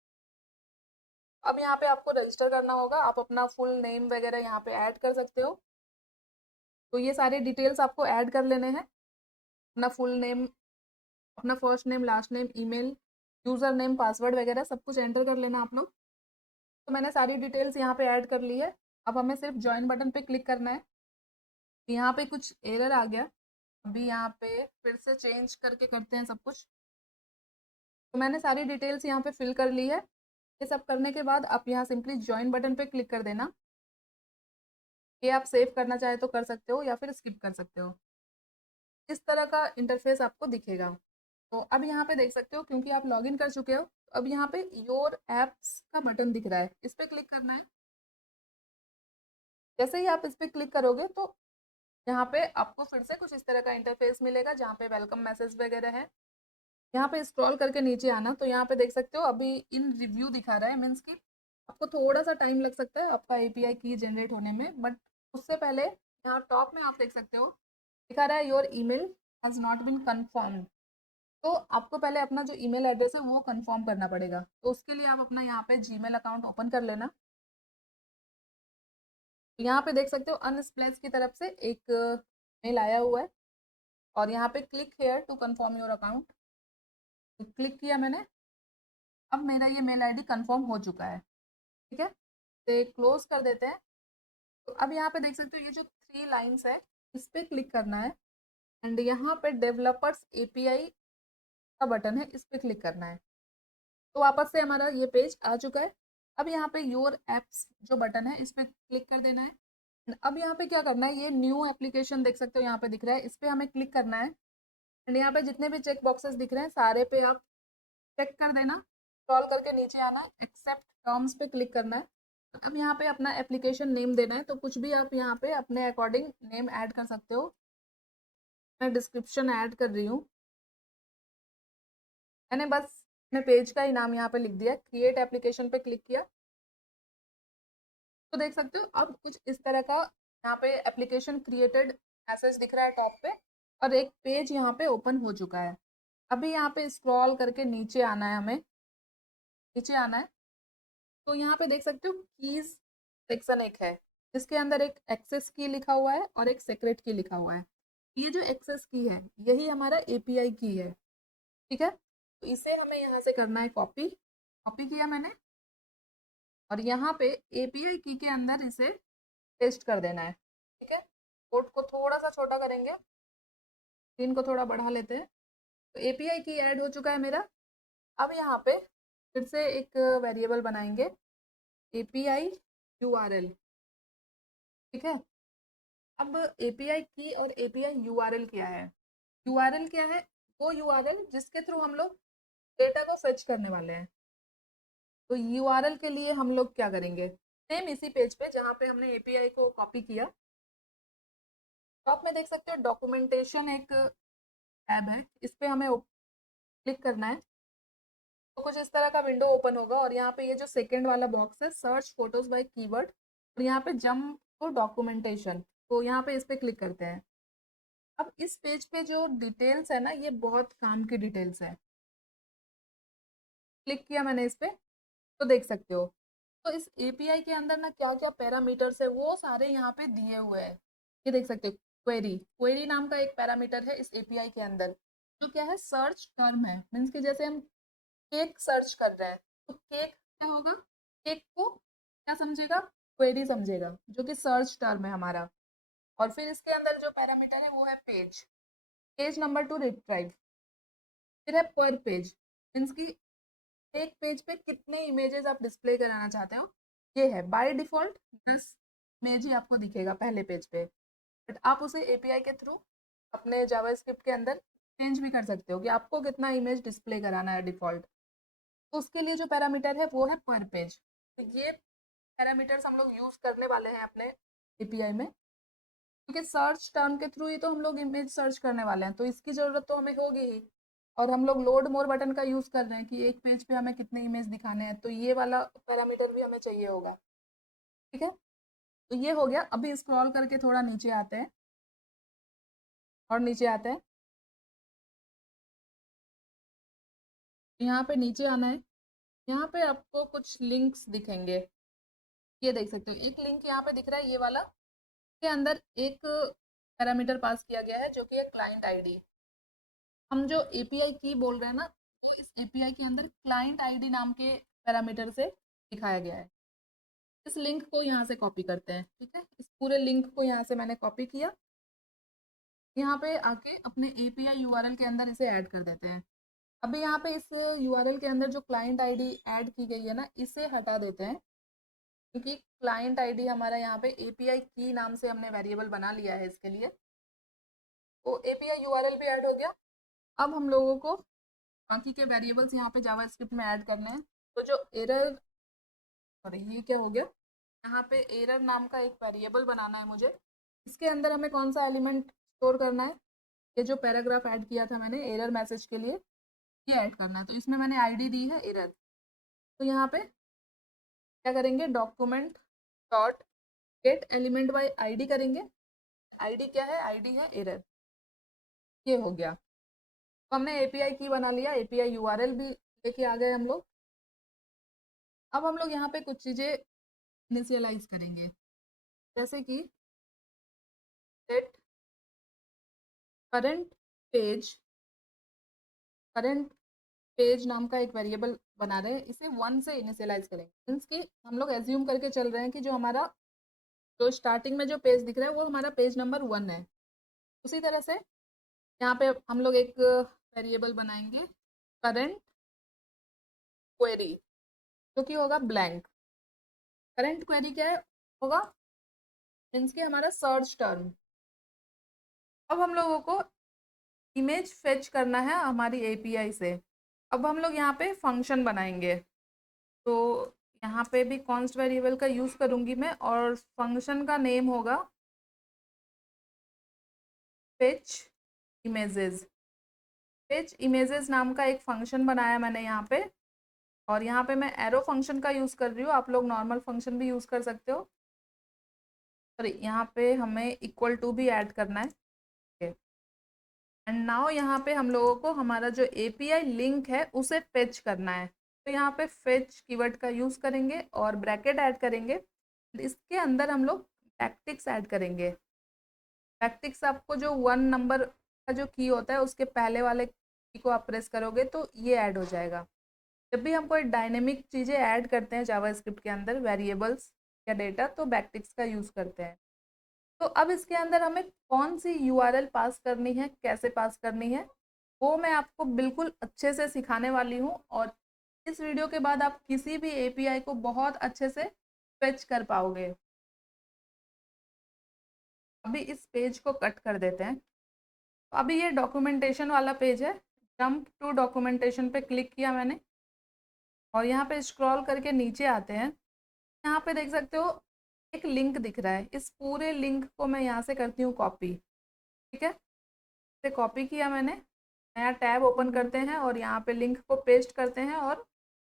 अब यहाँ पे आपको रजिस्टर करना होगा, आप अपना फुल नेम वगैरह यहाँ पे ऐड कर सकते हो। तो ये सारे डिटेल्स आपको ऐड कर लेने हैं, अपना फुल नेम, अपना first name, last name, email, user name, password वगैरह सब कुछ एंटर कर लेना आप लोग। तो मैंने सारी डिटेल्स यहाँ पे ऐड कर ली है। अब हमें सिर्फ ज्वाइन बटन पे क्लिक करना है। यहाँ पे कुछ एरर आ गया, अभी यहाँ पे फिर से चेंज करके करते हैं सब कुछ। तो मैंने सारी डिटेल्स यहाँ पे फिल कर ली है। ये सब करने के बाद आप यहाँ सिंपली ज्वाइन बटन पे क्लिक कर देना। ये आप सेव करना चाहे तो कर सकते हो, या फिर स्किप कर सकते हो। इस तरह का इंटरफेस आपको दिखेगा। तो अब यहाँ पे देख सकते हो, क्योंकि आप लॉगिन कर चुके हो, अब यहाँ पे योर एप्स का बटन दिख रहा है, इस पे क्लिक करना है। जैसे ही आप इस पे क्लिक करोगे तो यहाँ पे आपको फिर से कुछ इस तरह का इंटरफेस मिलेगा, जहाँ पे वेलकम मैसेज वगैरह है। यहाँ पे स्क्रॉल करके नीचे आना, तो यहाँ पे देख सकते हो अभी इन रिव्यू दिखा रहा है, मीन्स कि आपको थोड़ा सा टाइम लग सकता है आपका एपीआई की जनरेट होने में, बट उससे पहले यहाँ टॉप में आप देख सकते हो दिखा रहा है your email has not been confirmed. तो आपको पहले अपना जो ईमेल एड्रेस है वो कंफर्म करना पड़ेगा। तो उसके लिए आप अपना यहाँ पे जीमेल अकाउंट ओपन कर लेना। यहाँ पे देख सकते हो अनस्प्लैश की तरफ से एक मेल आया हुआ है और यहाँ पे click here to confirm your account, click किया मैंने। अब मेरा ये मेल आईडी कंफर्म हो चुका है। ठीक है, तो क्लोज कर देते हैं। तो अब यहाँ पे देख सकते हो ये जो 3 लाइन्स है इस पे क्लिक करना है एंड यहाँ पे डेवलपर्स एपीआई का बटन है, इस पे क्लिक करना है। तो वापस से हमारा ये पेज आ चुका है। अब यहाँ पे योर एप्स जो बटन है इस पे क्लिक कर देना है। अब यहाँ पे क्या करना है, ये न्यू एप्लीकेशन देख सकते हो यहाँ पे दिख रहा है, इस पे हमें क्लिक करना है एंड यहाँ पे जितने भी चेक बॉक्सेस दिख रहे हैं सारे पे आप चेक कर देना। स्क्रॉल करके नीचे आना है, एक्सेप्ट टर्म्स पे क्लिक करना है। अब यहाँ पे अपना एप्लीकेशन नेम देना है, तो कुछ भी आप यहाँ पे अपने अकॉर्डिंग नेम ऐड कर सकते हो। मैं डिस्क्रिप्शन ऐड कर रही हूँ। मैंने बस अपने पेज का ही नाम यहाँ पे लिख दिया, क्रिएट एप्लीकेशन पे क्लिक किया। तो देख सकते हो अब कुछ इस तरह का यहाँ पे एप्लीकेशन क्रिएटेड मैसेज दिख रहा है टॉप पे और एक पेज यहाँ पे ओपन हो चुका है। अभी यहाँ पे स्क्रॉल करके नीचे आना है, हमें नीचे आना है। तो यहाँ पे देख सकते हो कीज सेक्शन एक है जिसके अंदर एक एक्सेस की लिखा हुआ है और एक सेक्रेट की लिखा हुआ है। ये जो एक्सेस की है यही हमारा एपीआई की है। ठीक है, तो इसे हमें यहाँ से करना है कॉपी, कॉपी किया मैंने और यहाँ पे एपीआई की के अंदर इसे पेस्ट कर देना है। ठीक है, कोड को थोड़ा सा छोटा करेंगे, स्क्रीन को थोड़ा बढ़ा लेते हैं। तो एपीआई की ऐड हो चुका है मेरा। अब यहाँ पे फिर से एक वेरिएबल बनाएंगे एपीआई यूआरएल। ठीक है, अब एपीआई की और एपीआई यूआरएल क्या है, यूआरएल क्या है, वो यूआरएल जिसके थ्रू हम लोग डेटा को सर्च करने वाले हैं। तो यूआरएल के लिए हम लोग क्या करेंगे, सेम इसी पेज पे जहाँ पे हमने एपीआई को कॉपी किया, टॉप में देख सकते हो डॉक्यूमेंटेशन एक टैब है, इस पे हमें क्लिक करना है। तो कुछ इस तरह का विंडो ओपन होगा और यहाँ पे ये जो सेकंड वाला बॉक्स है सर्च फोटोज बाय कीवर्ड और यहाँ पे जंप टू डॉक्यूमेंटेशन, तो यहाँ पे इस पे क्लिक करते हैं। अब इस पेज पे जो डिटेल्स है ना ये बहुत काम की डिटेल्स है। क्लिक किया मैंने इस पे, तो देख सकते हो तो इस एपीआई के अंदर ना क्या क्या पैरामीटर्स है वो सारे यहाँ पे दिए हुए हैं। ये देख सकते हो क्वेरी, क्वेरी नाम का एक पैरामीटर है इस एपीआई के अंदर जो क्या है सर्च टर्म है। मीन्स कि जैसे हम केक सर्च कर रहे हैं तो केक क्या होगा, केक को क्या समझेगा, क्वेरी समझेगा जो कि सर्च टर्म है हमारा। और फिर इसके अंदर जो पैरामीटर है वो है page, page number two retrieve. फिर है पर पेज, मीन्स की एक पेज पे कितने इमेजेस आप डिस्प्ले कराना चाहते हो। ये है बाय डिफॉल्ट 10 इमेज ही आपको दिखेगा पहले पेज पे, बट आप उसे एपीआई के थ्रू अपने जावास्क्रिप्ट के अंदर चेंज भी कर सकते हो कि आपको कितना इमेज डिस्प्ले कराना है डिफॉल्ट। तो उसके लिए जो पैरामीटर है वो है पर पेज। तो ये पैरामीटर्स हम लोग यूज करने वाले हैं अपने एपीआई में, क्योंकि सर्च टर्म के थ्रू ही तो हम लोग इमेज सर्च करने वाले हैं तो इसकी ज़रूरत तो हमें होगी ही। और हम लोग लोड मोर बटन का यूज़ कर रहे हैं कि एक पेज पे हमें कितने इमेज दिखाने हैं, तो ये वाला पैरामीटर भी हमें चाहिए होगा। ठीक है, तो ये हो गया। अभी स्क्रॉल करके थोड़ा नीचे आते हैं और नीचे आते हैं, यहाँ पे नीचे आना है। यहाँ पे आपको कुछ लिंक्स दिखेंगे, ये देख सकते हो एक लिंक यहाँ पे दिख रहा है ये वाला, के अंदर एक पैरामीटर पास किया गया है जो कि है क्लाइंट आईडी। हम जो एपीआई की बोल रहे हैं ना, इस एपीआई के अंदर क्लाइंट आईडी नाम के पैरामीटर से दिखाया गया है। इस लिंक को यहाँ से कॉपी करते हैं। ठीक है, इस पूरे लिंक को यहाँ से मैंने कॉपी किया, यहाँ पे आके अपने एपीआई यूआरएल के अंदर इसे ऐड कर देते हैं। अभी यहाँ पे इस यूआरएल के अंदर जो क्लाइंट आईडी ऐड की गई है ना इसे हटा देते हैं, क्योंकि क्लाइंट आईडी हमारा यहाँ पे एपीआई की नाम से हमने वेरिएबल बना लिया है इसके लिए। तो एपीआई यूआरएल भी ऐड हो गया। अब हम लोगों को बाकी के वेरिएबल्स यहाँ पे जावास्क्रिप्ट में ऐड करने हैं। तो जो एरर, अरे ये क्या हो गया, यहाँ पे एरर नाम का एक वेरिएबल बनाना है मुझे। इसके अंदर हमें कौन सा एलिमेंट स्टोर करना है, ये जो पैराग्राफ ऐड किया था मैंने एरर मैसेज के लिए ये ऐड करना है। तो इसमें मैंने आईडी दी है एरर, तो यहाँ पे क्या करेंगे document dot gate element by ID करेंगे। आईडी क्या है, आईडी है एरर, ये हो गया। तो हमने एपीआई की बना लिया, एपीआई यूआरएल भी लेके आ गए हम लोग। अब हम लोग यहाँ पे कुछ चीज़ें इनिशियलाइज करेंगे, जैसे कि set current page. Current page नाम का एक वेरिएबल बना रहे हैं, इसे 1 से इनिशियलाइज करेंगे। मीन्स कि हम लोग एज्यूम करके चल रहे हैं कि जो हमारा जो स्टार्टिंग में जो पेज दिख रहा है वो हमारा पेज नंबर 1 है। उसी तरह से यहाँ पे हम लोग एक वेरिएबल बनाएंगे, करंट क्वेरी, जो कि होगा ब्लैंक। करंट क्वेरी क्या है होगा, मीन्स कि हमारा सर्च टर्म। अब हम लोगों को इमेज फेच करना है हमारी एपीआई से। अब हम लोग यहाँ पे फंक्शन बनाएंगे, तो यहाँ पे भी कॉन्स्ट वेरिएबल का यूज़ करूँगी मैं, और फंक्शन का नेम होगा फेच इमेजेस। फेच इमेजेस नाम का एक फंक्शन बनाया मैंने यहाँ पे, और यहाँ पे मैं एरो फंक्शन का यूज़ कर रही हूँ, आप लोग नॉर्मल फंक्शन भी यूज़ कर सकते हो। और यहाँ पे हमें इक्वल टू भी ऐड करना है। एंड नाउ यहाँ पे हम लोगों को हमारा जो एपीआई लिंक है उसे फेच करना है। तो यहाँ पे फेच कीवर्ड का यूज़ करेंगे और ब्रैकेट ऐड करेंगे। इसके अंदर हम लोग बैकटिक्स ऐड करेंगे। बैकटिक्स आपको जो 1 नंबर का जो की होता है उसके पहले वाले की को आप प्रेस करोगे तो ये ऐड हो जाएगा। जब भी हम कोई डायनेमिक चीज़ें ऐड करते हैं जावास्क्रिप्ट के अंदर, वेरिएबल्स या डेटा, तो बैकटिक्स का यूज़ करते हैं। तो अब इसके अंदर हमें कौन सी यूआरएल पास करनी है, कैसे पास करनी है, वो मैं आपको बिल्कुल अच्छे से सिखाने वाली हूँ। और इस वीडियो के बाद आप किसी भी एपीआई को बहुत अच्छे से फेच कर पाओगे। अभी इस पेज को कट कर देते हैं। तो अभी ये डॉक्यूमेंटेशन वाला पेज है। जंप टू डॉक्यूमेंटेशन पे क्लिक किया मैंने, और यहाँ पे स्क्रॉल करके नीचे आते हैं। यहाँ पे देख सकते हो एक लिंक दिख रहा है। इस पूरे लिंक को मैं यहाँ से करती हूँ कॉपी। ठीक है, इसे कॉपी किया मैंने। नया टैब ओपन करते हैं और यहाँ पे लिंक को पेस्ट करते हैं और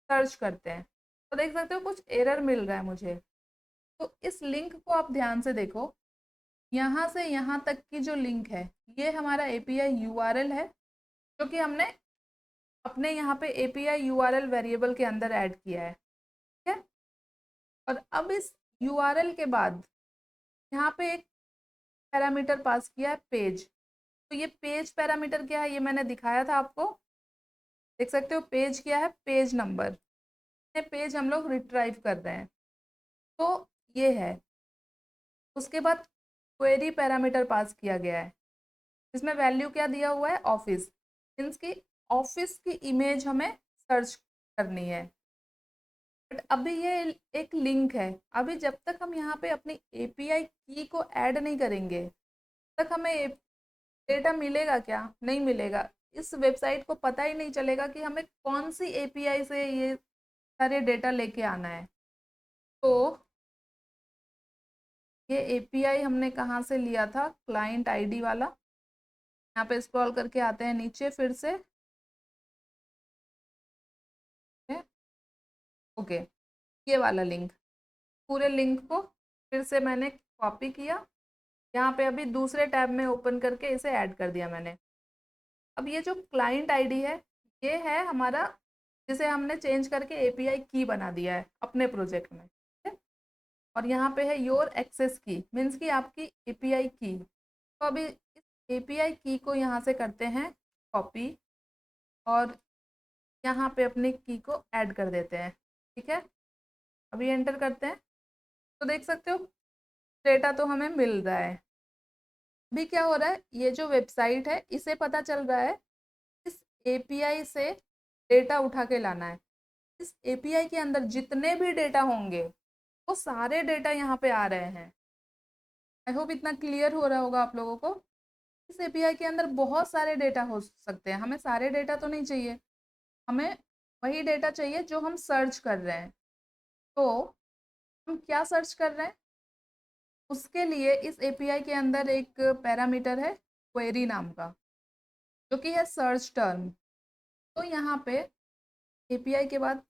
सर्च करते हैं। तो देख सकते हो कुछ एरर मिल रहा है मुझे। तो इस लिंक को आप ध्यान से देखो, यहाँ से यहाँ तक की जो लिंक है ये हमारा एपीआई यूआरएल है, जो कि हमने अपने यहाँ पे एपीआई यूआरएल वेरिएबल के अंदर ऐड किया है। ठीक है, और अब इस यूआरएल के बाद यहाँ पे एक पैरामीटर पास किया है पेज। तो ये पेज पैरामीटर क्या है ये मैंने दिखाया था आपको। देख सकते हो पेज क्या है, पेज नंबर। ये पेज हम लोग रिट्राइव कर रहे हैं, तो ये है। उसके बाद क्वेरी पैरामीटर पास किया गया है, इसमें वैल्यू क्या दिया हुआ है, ऑफिस। मीन्स की ऑफिस की इमेज हमें सर्च करनी है। बट अभी ये एक लिंक है, अभी जब तक हम यहाँ पे अपनी एपीआई की को ऐड नहीं करेंगे तक हमें डेटा मिलेगा क्या, नहीं मिलेगा। इस वेबसाइट को पता ही नहीं चलेगा कि हमें कौन सी एपीआई से ये सारे डेटा लेके आना है। तो ये एपीआई हमने कहाँ से लिया था, क्लाइंट आईडी वाला। यहाँ पे स्क्रॉल करके आते हैं नीचे फिर से। ओके, ये वाला लिंक, पूरे लिंक को फिर से मैंने कॉपी किया, यहाँ पे अभी दूसरे टैब में ओपन करके इसे ऐड कर दिया मैंने। अब ये जो क्लाइंट आईडी है ये है हमारा, जिसे हमने चेंज करके एपीआई की बना दिया है अपने प्रोजेक्ट में। ठीक है? और यहाँ पे है योर एक्सेस की, मीन्स की आपकी एपीआई की। तो अभी इस एपीआई की को यहाँ से करते हैं कॉपी, और यहाँ पे अपनी की को ऐड कर देते हैं। ठीक है, अभी एंटर करते हैं तो देख सकते हो डेटा तो हमें मिल रहा है। अभी क्या हो रहा है, ये जो वेबसाइट है इसे पता चल रहा है इस एपीआई से डेटा उठा के लाना है। इस एपीआई के अंदर जितने भी डेटा होंगे वो सारे डेटा यहाँ पे आ रहे हैं। आई होप इतना क्लियर हो रहा होगा आप लोगों को। इस एपीआई के अंदर बहुत सारे डेटा हो सकते हैं, हमें सारे डेटा तो नहीं चाहिए, हमें वही डेटा चाहिए जो हम सर्च कर रहे हैं। तो हम क्या सर्च कर रहे हैं, उसके लिए इस एपीआई के अंदर एक पैरामीटर है क्वेरी नाम का, जो कि है सर्च टर्म। तो यहाँ पे एपीआई के बाद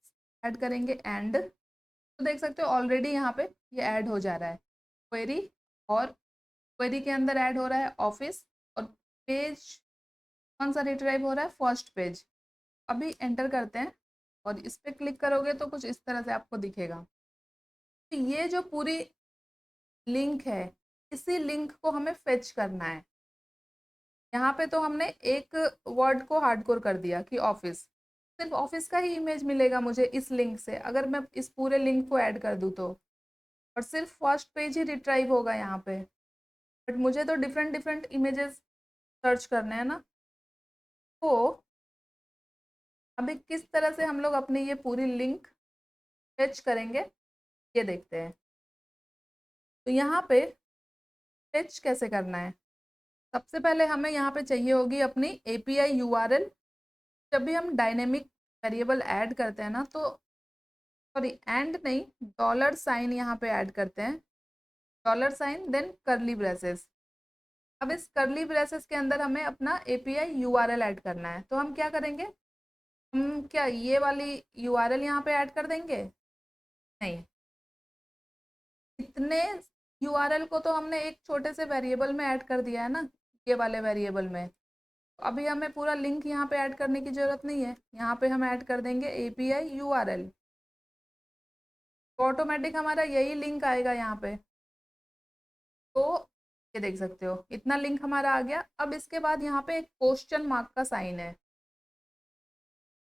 ऐड करेंगे एंड। तो देख सकते हो ऑलरेडी यहाँ पे ये ऐड हो जा रहा है क्वेरी, और क्वेरी के अंदर ऐड हो रहा है ऑफिस, और पेज कौन सा रिट्राइव हो रहा है? First page. अभी एंटर करते हैं और इस पर क्लिक करोगे तो कुछ इस तरह से आपको दिखेगा। तो ये जो पूरी लिंक है, इसी लिंक को हमें फेच करना है। यहाँ पे तो हमने एक वर्ड को हार्डकोर कर दिया कि ऑफिस, सिर्फ ऑफिस का ही इमेज मिलेगा मुझे इस लिंक से। अगर मैं इस पूरे लिंक को ऐड कर दूँ तो, और सिर्फ फर्स्ट पेज ही रिट्राइव होगा यहाँ पे। बट मुझे तो डिफरेंट डिफरेंट इमेजेस सर्च करने हैं ना। तो अभी किस तरह से हम लोग अपनी ये पूरी लिंक फेच करेंगे, ये देखते हैं। तो यहाँ पे फेच कैसे करना है? सबसे पहले हमें यहाँ पे चाहिए होगी अपनी API URL। जब भी हम डायनेमिक वेरिएबल ऐड करते हैं ना, तो सॉरी एंड नहीं, डॉलर साइन यहाँ पे ऐड करते हैं। Dollar sign then curly braces. अब इस करली ब्रेसेस के अंदर हमें अपना API URL ऐड करना है। तो हम क्या करेंगे? हम क्या ये वाली URL यहाँ पे ऐड कर देंगे? नहीं, इतने URL को तो हमने एक छोटे से वेरिएबल में ऐड कर दिया है ना, ये वाले वेरिएबल में। तो अभी हमें पूरा लिंक यहाँ पे ऐड करने की ज़रूरत नहीं है। यहाँ पे हम ऐड कर देंगे API URL, तो ऑटोमेटिक हमारा यही लिंक आएगा यहाँ पे। तो ये देख सकते हो, इतना लिंक हमारा आ गया। अब इसके बाद यहाँ पे एक क्वेश्चन मार्क का साइन है,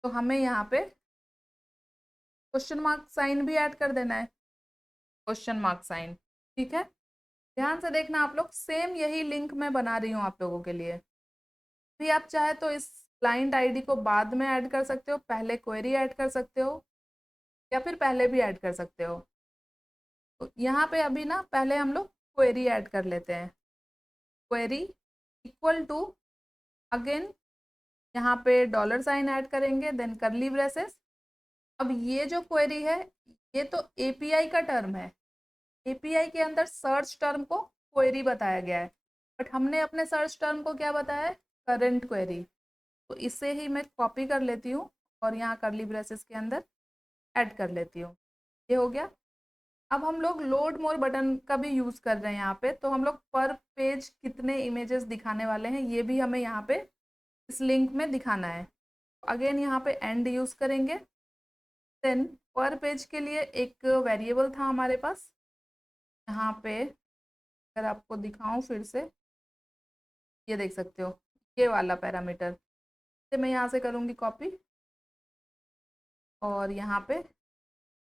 तो हमें यहाँ पे क्वेश्चन मार्क साइन भी ऐड कर देना है। क्वेश्चन मार्क साइन, ठीक है। ध्यान से देखना आप लोग, सेम यही लिंक मैं बना रही हूँ आप लोगों के लिए। भी आप चाहे तो इस क्लाइंट आईडी को बाद में ऐड कर सकते हो, पहले क्वेरी ऐड कर सकते हो, या फिर पहले भी ऐड कर सकते हो। तो यहाँ पे अभी ना पहले हम लोग क्वेरी ऐड कर लेते हैं। क्वेरी इक्वल टू, अगेन यहाँ पे डॉलर साइन ऐड करेंगे, देन करली ब्रेसेस। अब ये जो क्वेरी है, ये तो API का टर्म है। API के अंदर सर्च टर्म को क्वेरी बताया गया है, बट हमने अपने सर्च टर्म को क्या बताया है? Current query. तो इसे ही मैं कॉपी कर लेती हूँ और यहाँ करली ब्रेसेस के अंदर ऐड कर लेती हूँ। ये हो गया। अब हम लोग लोड मोर बटन का भी यूज़ कर रहे हैं यहाँ पे, तो हम लोग पर पेज कितने इमेजेस दिखाने वाले हैं ये भी हमें यहाँ पे इस लिंक में दिखाना है। अगेन यहाँ पे एंड यूज़ करेंगे। देन पर पेज के लिए एक वेरिएबल था हमारे पास, यहाँ पे अगर आपको दिखाऊं फिर से, ये देख सकते हो ये वाला पैरामीटर। तो मैं यहाँ से करूँगी कॉपी और यहाँ पे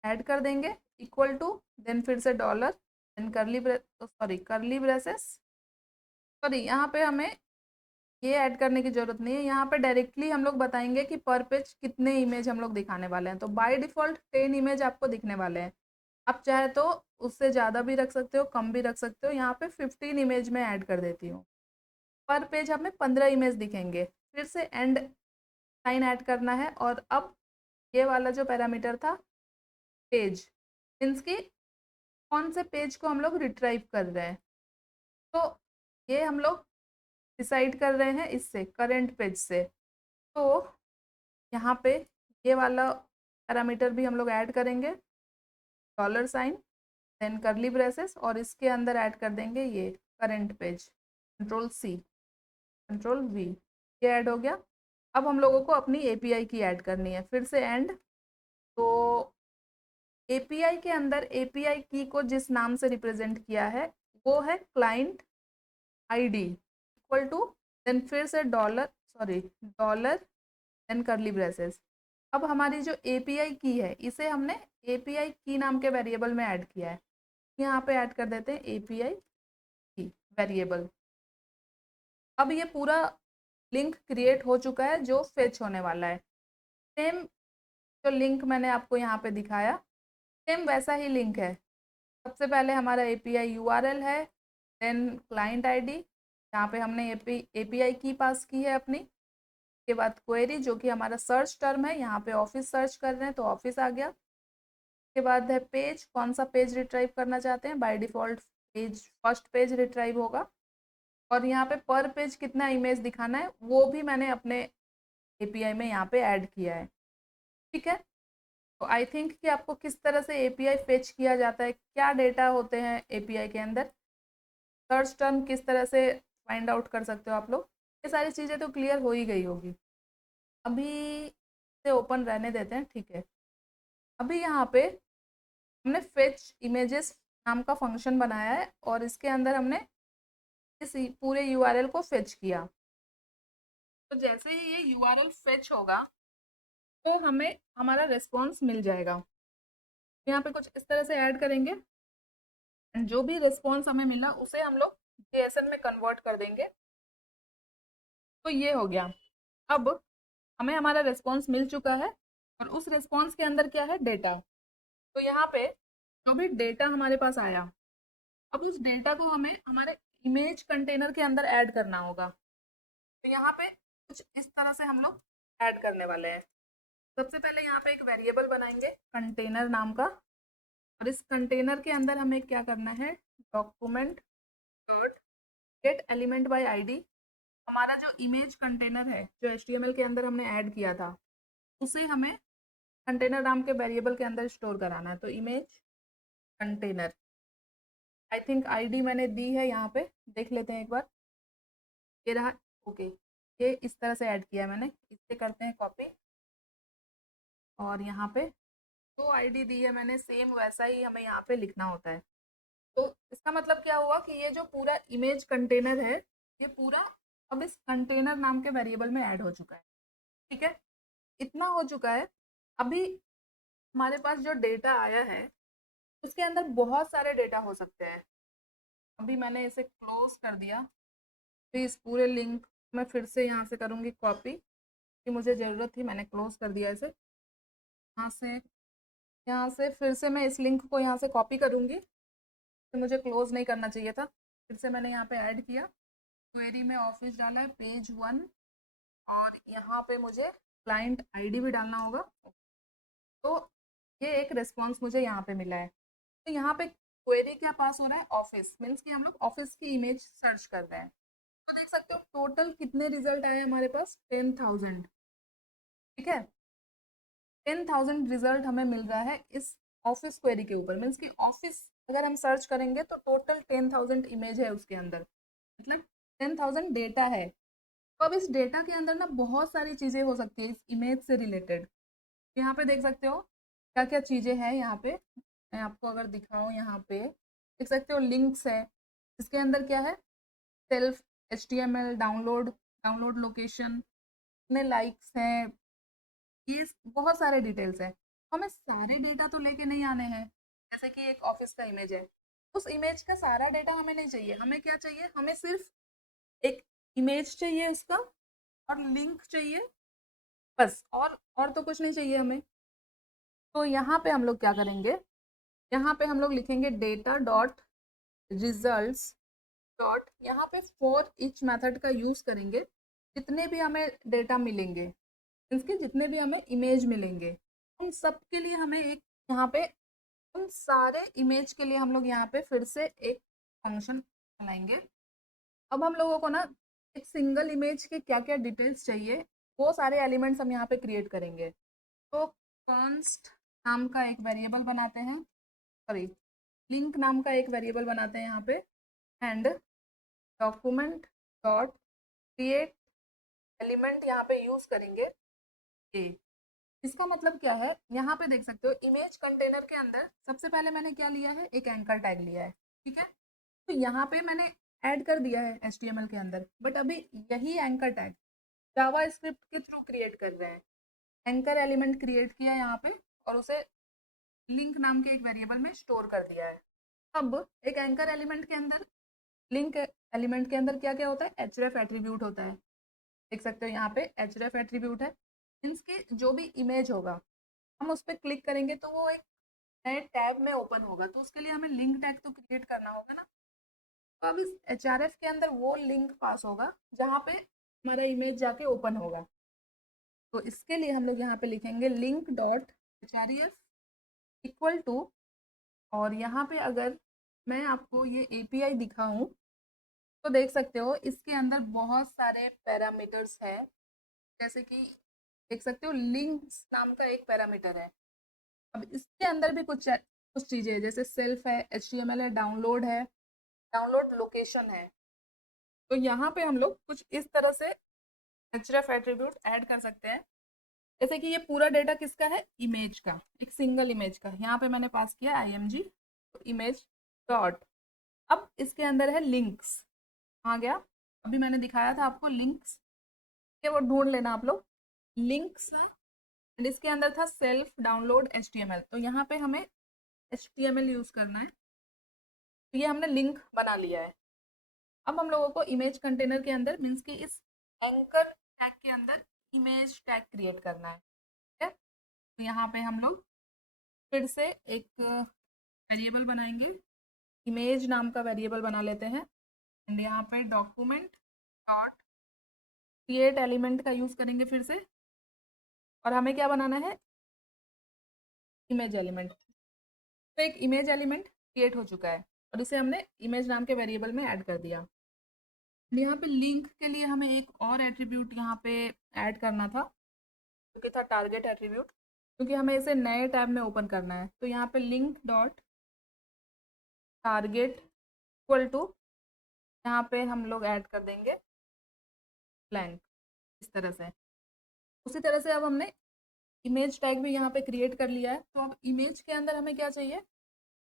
ऐड कर देंगे इक्वल टू, देन फिर से dollar, then curly braces. Sorry यहाँ पे हमें ये ऐड करने की ज़रूरत नहीं है। यहाँ पे डायरेक्टली हम लोग बताएंगे कि पर पेज कितने इमेज हम लोग दिखाने वाले हैं। तो बाय डिफ़ॉल्ट 10 इमेज आपको दिखने वाले हैं। आप चाहे तो उससे ज़्यादा भी रख सकते हो, कम भी रख सकते हो। यहाँ पे 15 इमेज में ऐड कर देती हूँ। पर पेज हमें 15 इमेज दिखेंगे। फिर से एंड साइन ऐड करना है। और अब ये वाला जो पैरामीटर था पेज, मीन्स की कौन से पेज को हम लोग रिट्राइव कर रहे हैं, तो ये हम लोग डिसाइड कर रहे हैं इससे, करंट पेज से। तो यहाँ पे ये वाला पैरामीटर भी हम लोग ऐड करेंगे, dollar sign, then curly braces, और इसके अंदर ऐड कर देंगे ये करंट पेज, Ctrl+C Ctrl+V, ये ऐड हो गया। अब हम लोगों को अपनी API की ऐड करनी है, फिर से एंड। तो API के अंदर API की को जिस नाम से रिप्रेजेंट किया है वो है client ID equal to, then फिर से डॉलर देन करली ब्रेसेस। अब हमारी जो API की है इसे हमने API की नाम के वेरिएबल में ऐड किया है। यहाँ पे ऐड कर देते हैं API की वेरिएबल। अब ये पूरा लिंक क्रिएट हो चुका है जो फेच होने वाला है। सेम जो लिंक मैंने आपको यहाँ पे दिखाया, सेम वैसा ही लिंक है। सबसे पहले हमारा API URL है, देन क्लाइंट ID, यहाँ पे हमने API की पास की है अपनी। के बाद क्वेरी जो कि हमारा सर्च टर्म है, यहाँ पे ऑफिस सर्च कर रहे हैं तो ऑफिस आ गया। के बाद है पेज, कौन सा पेज रिट्राइव करना चाहते हैं, by default page first page retrieve होगा। और यहाँ पे पर पेज कितना इमेज दिखाना है वो भी मैंने अपने API में यहाँ पे ऐड किया है। ठीक है, तो आई थिंक कि आपको किस तरह से API फेच किया जाता है, क्या डेटा होते हैं API के अंदर, सर्च टर्म किस तरह से फाइंड आउट कर सकते हो आप लोग, ये सारी चीज़ें तो क्लियर हो ही गई होगी। अभी से ओपन रहने देते हैं, ठीक है। अभी यहाँ पे हमने फेच इमेजेस नाम का फंक्शन बनाया है और इसके अंदर हमने इस पूरे यूआरएल को फेच किया। तो जैसे ही ये यूआरएल फेच होगा तो हमें हमारा रिस्पॉन्स मिल जाएगा। यहाँ पे कुछ इस तरह से ऐड करेंगे एंड जो भी रिस्पॉन्स हमें मिला उसे हम लोग जेएसएन में कन्वर्ट कर देंगे। तो ये हो गया। अब हमें हमारा रिस्पॉन्स मिल चुका है और उस रिस्पॉन्स के अंदर क्या है, डेटा। तो यहाँ पे जो भी डेटा हमारे पास आया, अब उस डेटा को हमें हमारे इमेज कंटेनर के अंदर ऐड करना होगा। तो यहाँ पे कुछ इस तरह से हम लोग ऐड करने वाले हैं। सबसे पहले यहाँ पे एक वेरिएबल बनाएंगे कंटेनर नाम का और इस कंटेनर के अंदर हमें क्या करना है, document dot gate element by ID. हमारा जो इमेज कंटेनर है जो एचटीएमएल के अंदर हमने ऐड किया था उसे हमें कंटेनर नाम के वेरिएबल के अंदर स्टोर कराना है। तो image container, I think ID मैंने दी है, यहाँ पे देख लेते हैं एक बार। ये रहा, ओके। ये इस तरह से ऐड किया मैंने, इससे करते हैं कॉपी और यहाँ पे जो आईडी दी है मैंने सेम वैसा ही हमें यहाँ पे लिखना होता है। तो इसका मतलब क्या हुआ कि ये जो पूरा इमेज कंटेनर है ये पूरा अब इस कंटेनर नाम के वेरिएबल में ऐड हो चुका है। ठीक है, इतना हो चुका है। अभी हमारे पास जो डेटा आया है उसके अंदर बहुत सारे डेटा हो सकते हैं। अभी मैंने इसे क्लोज कर दिया। तो इस पूरे लिंक मैं फिर से यहाँ से करूँगी कॉपी कि मुझे ज़रूरत थी, मैंने क्लोज कर दिया इसे। यहाँ से फिर से मैं इस लिंक को यहाँ से कॉपी करूँगी, तो मुझे क्लोज नहीं करना चाहिए था। फिर से मैंने यहाँ पे ऐड किया, क्वेरी में ऑफिस डाला है पेज 1 और यहाँ पे मुझे क्लाइंट आईडी भी डालना होगा। तो ये एक रिस्पॉन्स मुझे यहाँ पे मिला है। तो यहाँ पे क्वेरी क्या पास हो रहा है, ऑफिस, मीन्स कि हम लोग ऑफिस की इमेज सर्च कर रहे हैं। तो देख सकते हो टोटल कितने रिजल्ट आए हमारे पास, 10,000। ठीक है, 10,000 रिजल्ट हमें मिल रहा है इस ऑफिस क्वेरी के ऊपर। मीन्स कि ऑफिस अगर हम सर्च करेंगे तो टोटल 10,000 इमेज है उसके अंदर, मतलब 10,000 डेटा है। तो अब इस डेटा के अंदर ना बहुत सारी चीज़ें हो सकती है इस इमेज से रिलेटेड। यहाँ पे देख सकते हो क्या क्या चीज़ें हैं। यहाँ पे मैं आपको अगर दिखाऊँ, यहाँ पे देख सकते हो लिंक्स है। इसके अंदर क्या है, self HTML, download, download location, कितने लाइक्स हैं, ये बहुत सारे डिटेल्स हैं। हमें सारे डेटा तो लेके नहीं आने हैं। जैसे कि एक ऑफिस का इमेज है, उस इमेज का सारा डेटा हमें नहीं चाहिए। हमें क्या चाहिए, हमें सिर्फ एक इमेज चाहिए उसका और लिंक चाहिए, बस। और तो कुछ नहीं चाहिए हमें। तो यहाँ पे हम लोग क्या करेंगे, यहाँ पे हम लोग लिखेंगे डेटा डॉट रिजल्ट्स डॉट, यहाँ पे फॉर ईच मेथड का यूज करेंगे। जितने भी हमें डेटा मिलेंगे, इसके जितने भी हमें इमेज मिलेंगे, उन सब के लिए हमें एक यहाँ पे, उन सारे इमेज के लिए हम लोग यहाँ पे फिर से एक फंक्शन बनाएंगे। अब हम लोगों को ना एक सिंगल इमेज के क्या क्या डिटेल्स चाहिए वो सारे एलिमेंट्स हम यहाँ पे क्रिएट करेंगे। तो कॉन्स्ट नाम का एक वेरिएबल बनाते हैं, सॉरी लिंक नाम का एक वेरिएबल बनाते हैं यहाँ पे, and document dot create element यहाँ पे यूज करेंगे ए। इसका मतलब क्या है, यहाँ पे देख सकते हो इमेज कंटेनर के अंदर सबसे पहले मैंने क्या लिया है, एक एंकर टैग लिया है। ठीक है, तो यहाँ पे मैंने ऐड कर दिया है HTML के अंदर, बट अभी यही एंकर टैग जावा स्क्रिप्ट के थ्रू क्रिएट कर रहे हैं। एंकर एलिमेंट क्रिएट किया यहाँ पे और उसे लिंक नाम के एक वेरिएबल में स्टोर कर दिया है। अब एक एंकर एलिमेंट के अंदर, लिंक एलिमेंट के अंदर क्या क्या होता है, href एट्रीब्यूट होता है। देख सकते हो यहाँ पे href एट्रीब्यूट है, मीन्स की जो भी इमेज होगा हम उस पर क्लिक करेंगे तो वो एक नए टैब में ओपन होगा। तो उसके लिए हमें लिंक टैग तो क्रिएट करना होगा ना। तो अब इस href के अंदर वो लिंक पास होगा जहाँ पे हमारा इमेज जाके ओपन होगा। तो इसके लिए हम लोग यहाँ पे लिखेंगे link dot href equal to, और यहाँ पे अगर मैं आपको ये API दिखाऊं तो देख सकते हो इसके अंदर बहुत सारे पैरामीटर्स है। जैसे कि देख सकते हो लिंक्स नाम का एक पैरामीटर है। अब इसके अंदर भी कुछ चीज़ें हैं, जैसे सेल्फ है, HTML है, डाउनलोड लोकेशन है। तो यहाँ पे हम लोग कुछ इस तरह से href एट्रीब्यूट ऐड कर सकते हैं। जैसे कि ये पूरा डेटा किसका है, इमेज का, एक सिंगल इमेज का। यहाँ पे मैंने पास किया img इमेज डॉट। अब इसके अंदर है लिंक्स, आ गया। अभी मैंने दिखाया था आपको लिंक्स के, वो ढूंढ लेना आप लोग। लिंक्स है and इसके अंदर था सेल्फ डाउनलोड HTML, तो यहाँ पे हमें HTML यूज करना है। तो ये हमने लिंक बना लिया है। अब हम लोगों को इमेज कंटेनर के अंदर मीन्स कि इस एंकर टैग के अंदर इमेज टैग क्रिएट करना है, ठीक है। तो यहाँ पे हम लोग फिर से एक वेरिएबल बनाएंगे, इमेज नाम का वेरिएबल बना लेते हैं। एंड यहाँ पे डॉक्यूमेंट डॉट क्रिएट एलिमेंट का यूज करेंगे फिर से, और हमें क्या बनाना है, इमेज एलिमेंट। तो एक इमेज एलिमेंट क्रिएट हो चुका है और इसे हमने इमेज नाम के वेरिएबल में ऐड कर दिया। यहाँ पे लिंक के लिए हमें एक और एट्रीब्यूट यहाँ पे ऐड करना था, जो कि था टारगेट एट्रीब्यूट, क्योंकि हमें इसे नए टैब में ओपन करना है। तो यहाँ पे link dot target equal to, यहाँ पे हम लोग ऐड कर देंगे ब्लैंक, इस तरह से। उसी तरह से अब हमने इमेज टैग भी यहाँ पे क्रिएट कर लिया है। तो अब इमेज के अंदर हमें क्या चाहिए,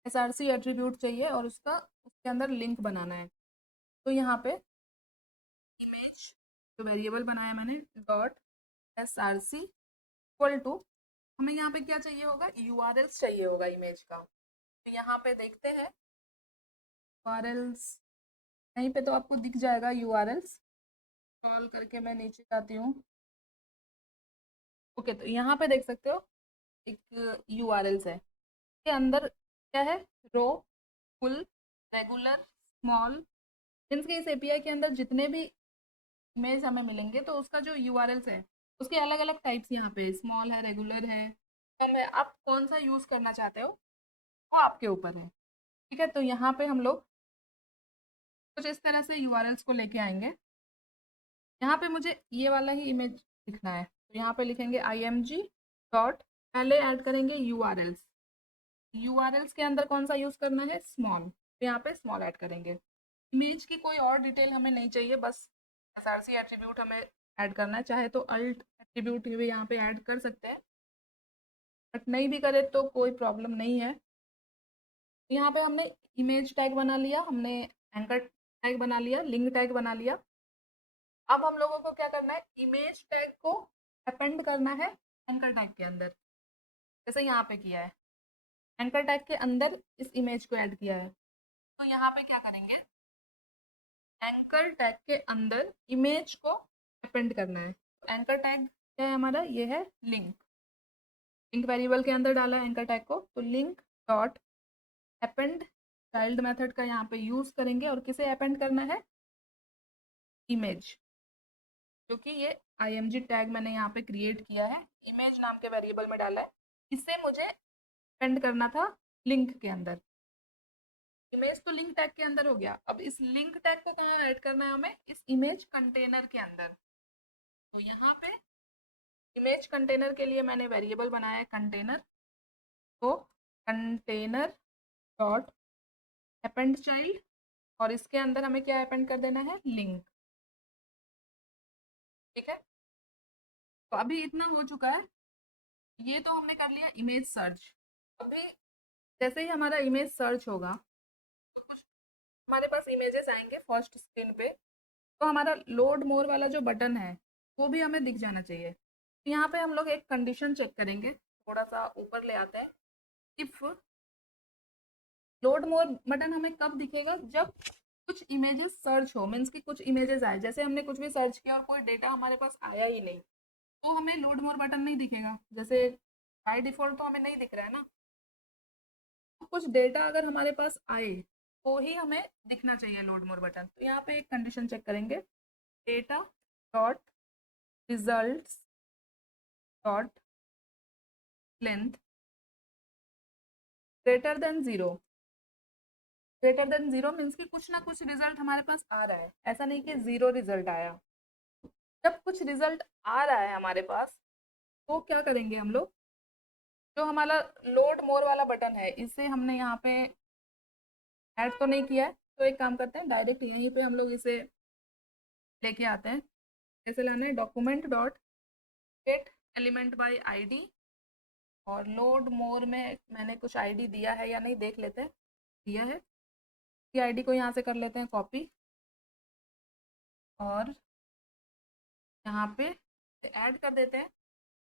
src एट्रीब्यूट चाहिए और उसके अंदर लिंक बनाना है। तो यहाँ पे इमेज जो वेरिएबल बनाया मैंने डॉट src इक्वल टू, हमें यहाँ पे क्या चाहिए होगा, URLs चाहिए होगा इमेज का। तो यहाँ पे देखते हैं URLs, कहीं पे तो आपको दिख जाएगा URLs। स्क्रॉल करके मैं नीचे जाती हूँ। ओके, तो यहाँ पे देख सकते हो एक URLs है, के अंदर क्या है, रो, फुल, रेगुलर, स्मॉल। मीन्स के इस एपीआई के अंदर जितने भी इमेज हमें मिलेंगे तो उसका जो URLs है उसके अलग अलग टाइप्स यहाँ पे, स्मॉल है, रेगुलर है, आप कौन सा यूज करना चाहते हो वो आपके ऊपर है, ठीक है। तो यहाँ पे हम लोग कुछ इस तरह से URLs को लेके आएंगे। यहाँ पे मुझे ये वाला ही इमेज लिखना है, तो यहाँ पे लिखेंगे img डॉट, पहले ऐड करेंगे URLs। URLs के अंदर कौन सा यूज करना है, स्मॉल, तो यहाँ पे स्मॉल ऐड करेंगे। इमेज की कोई और डिटेल हमें नहीं चाहिए, बस src एट्रीब्यूट हमें ऐड करना है। चाहे तो अल्ट एट्रीब्यूट भी यहाँ पे ऐड कर सकते हैं, बट नहीं भी करे तो कोई प्रॉब्लम नहीं है। यहाँ पे हमने इमेज टैग बना लिया, हमने एंकर टैग बना लिया, लिंक टैग बना लिया। अब हम लोगों को क्या करना है, इमेज टैग को अपेंड करना है एंकर टैग के अंदर, जैसे यहाँ पे किया है। एंकर टैग के अंदर इस इमेज को ऐड किया है, तो यहाँ पे क्या करेंगे, एंकर टैग के अंदर इमेज को अपेंड करना है। एंकर टैग क्या है हमारा, ये है लिंक। लिंक वेरिएबल के अंदर डाला है एंकर टैग को, तो link dot append child method का यहाँ पे यूज करेंगे, और किसे अपेंड करना है, इमेज, क्योंकि ये img टैग मैंने यहाँ पे क्रिएट किया है, इमेज नाम के वेरिएबल में डाला है, इसे मुझे अपेंड करना था लिंक के अंदर। इमेज तो लिंक टैग के अंदर हो गया, अब इस लिंक टैग को कहाँ ऐड करना है हमें, इस इमेज कंटेनर के अंदर। तो यहाँ पे इमेज कंटेनर के लिए मैंने वेरिएबल बनाया है कंटेनर, तो कंटेनर डॉट अपेंड चाइल्ड, और इसके अंदर हमें क्या अपेंड कर देना है, लिंक, ठीक है। तो अभी इतना हो चुका है, ये तो हमने कर लिया इमेज सर्च। अभी जैसे ही हमारा इमेज सर्च होगा तो कुछ हमारे पास इमेजेस आएंगे फर्स्ट स्क्रीन पे, तो हमारा लोड मोर वाला जो बटन है वो भी हमें दिख जाना चाहिए। तो यहाँ पे हम लोग एक कंडीशन चेक करेंगे, थोड़ा सा ऊपर ले आते हैं। इफ लोड मोर बटन हमें कब दिखेगा, जब कुछ इमेजेस सर्च हो, मीन्स कि कुछ इमेजेस आए, जैसे हमने कुछ भी सर्च किया और कोई डेटा हमारे पास आया ही नहीं, तो हमें लोड मोर बटन नहीं दिखेगा। जैसे बाय डिफॉल्ट तो हमें नहीं दिख रहा है ना, तो कुछ डेटा अगर हमारे पास आए तो ही हमें दिखना चाहिए लोड मोर बटन। तो यहाँ पे एक कंडीशन चेक करेंगे, data dot results dot length greater than zero. Greater than zero means कि कुछ ना कुछ रिजल्ट हमारे पास आ रहा है, ऐसा नहीं कि जीरो रिजल्ट आया। जब कुछ रिजल्ट आ रहा है हमारे पास तो क्या करेंगे हम लोग, जो हमारा लोड मोर वाला बटन है इसे हमने यहाँ पे ऐड तो नहीं किया है, तो एक काम करते हैं, डायरेक्ट यहीं पे हम लोग इसे लेके आते हैं। कैसे लाना है, document dot gate element by ID, और लोड मोर में मैंने कुछ आईडी दिया है या नहीं देख लेते हैं। दिया है, ये आईडी को यहाँ से कर लेते हैं कॉपी, और यहाँ पे ऐड कर देते हैं।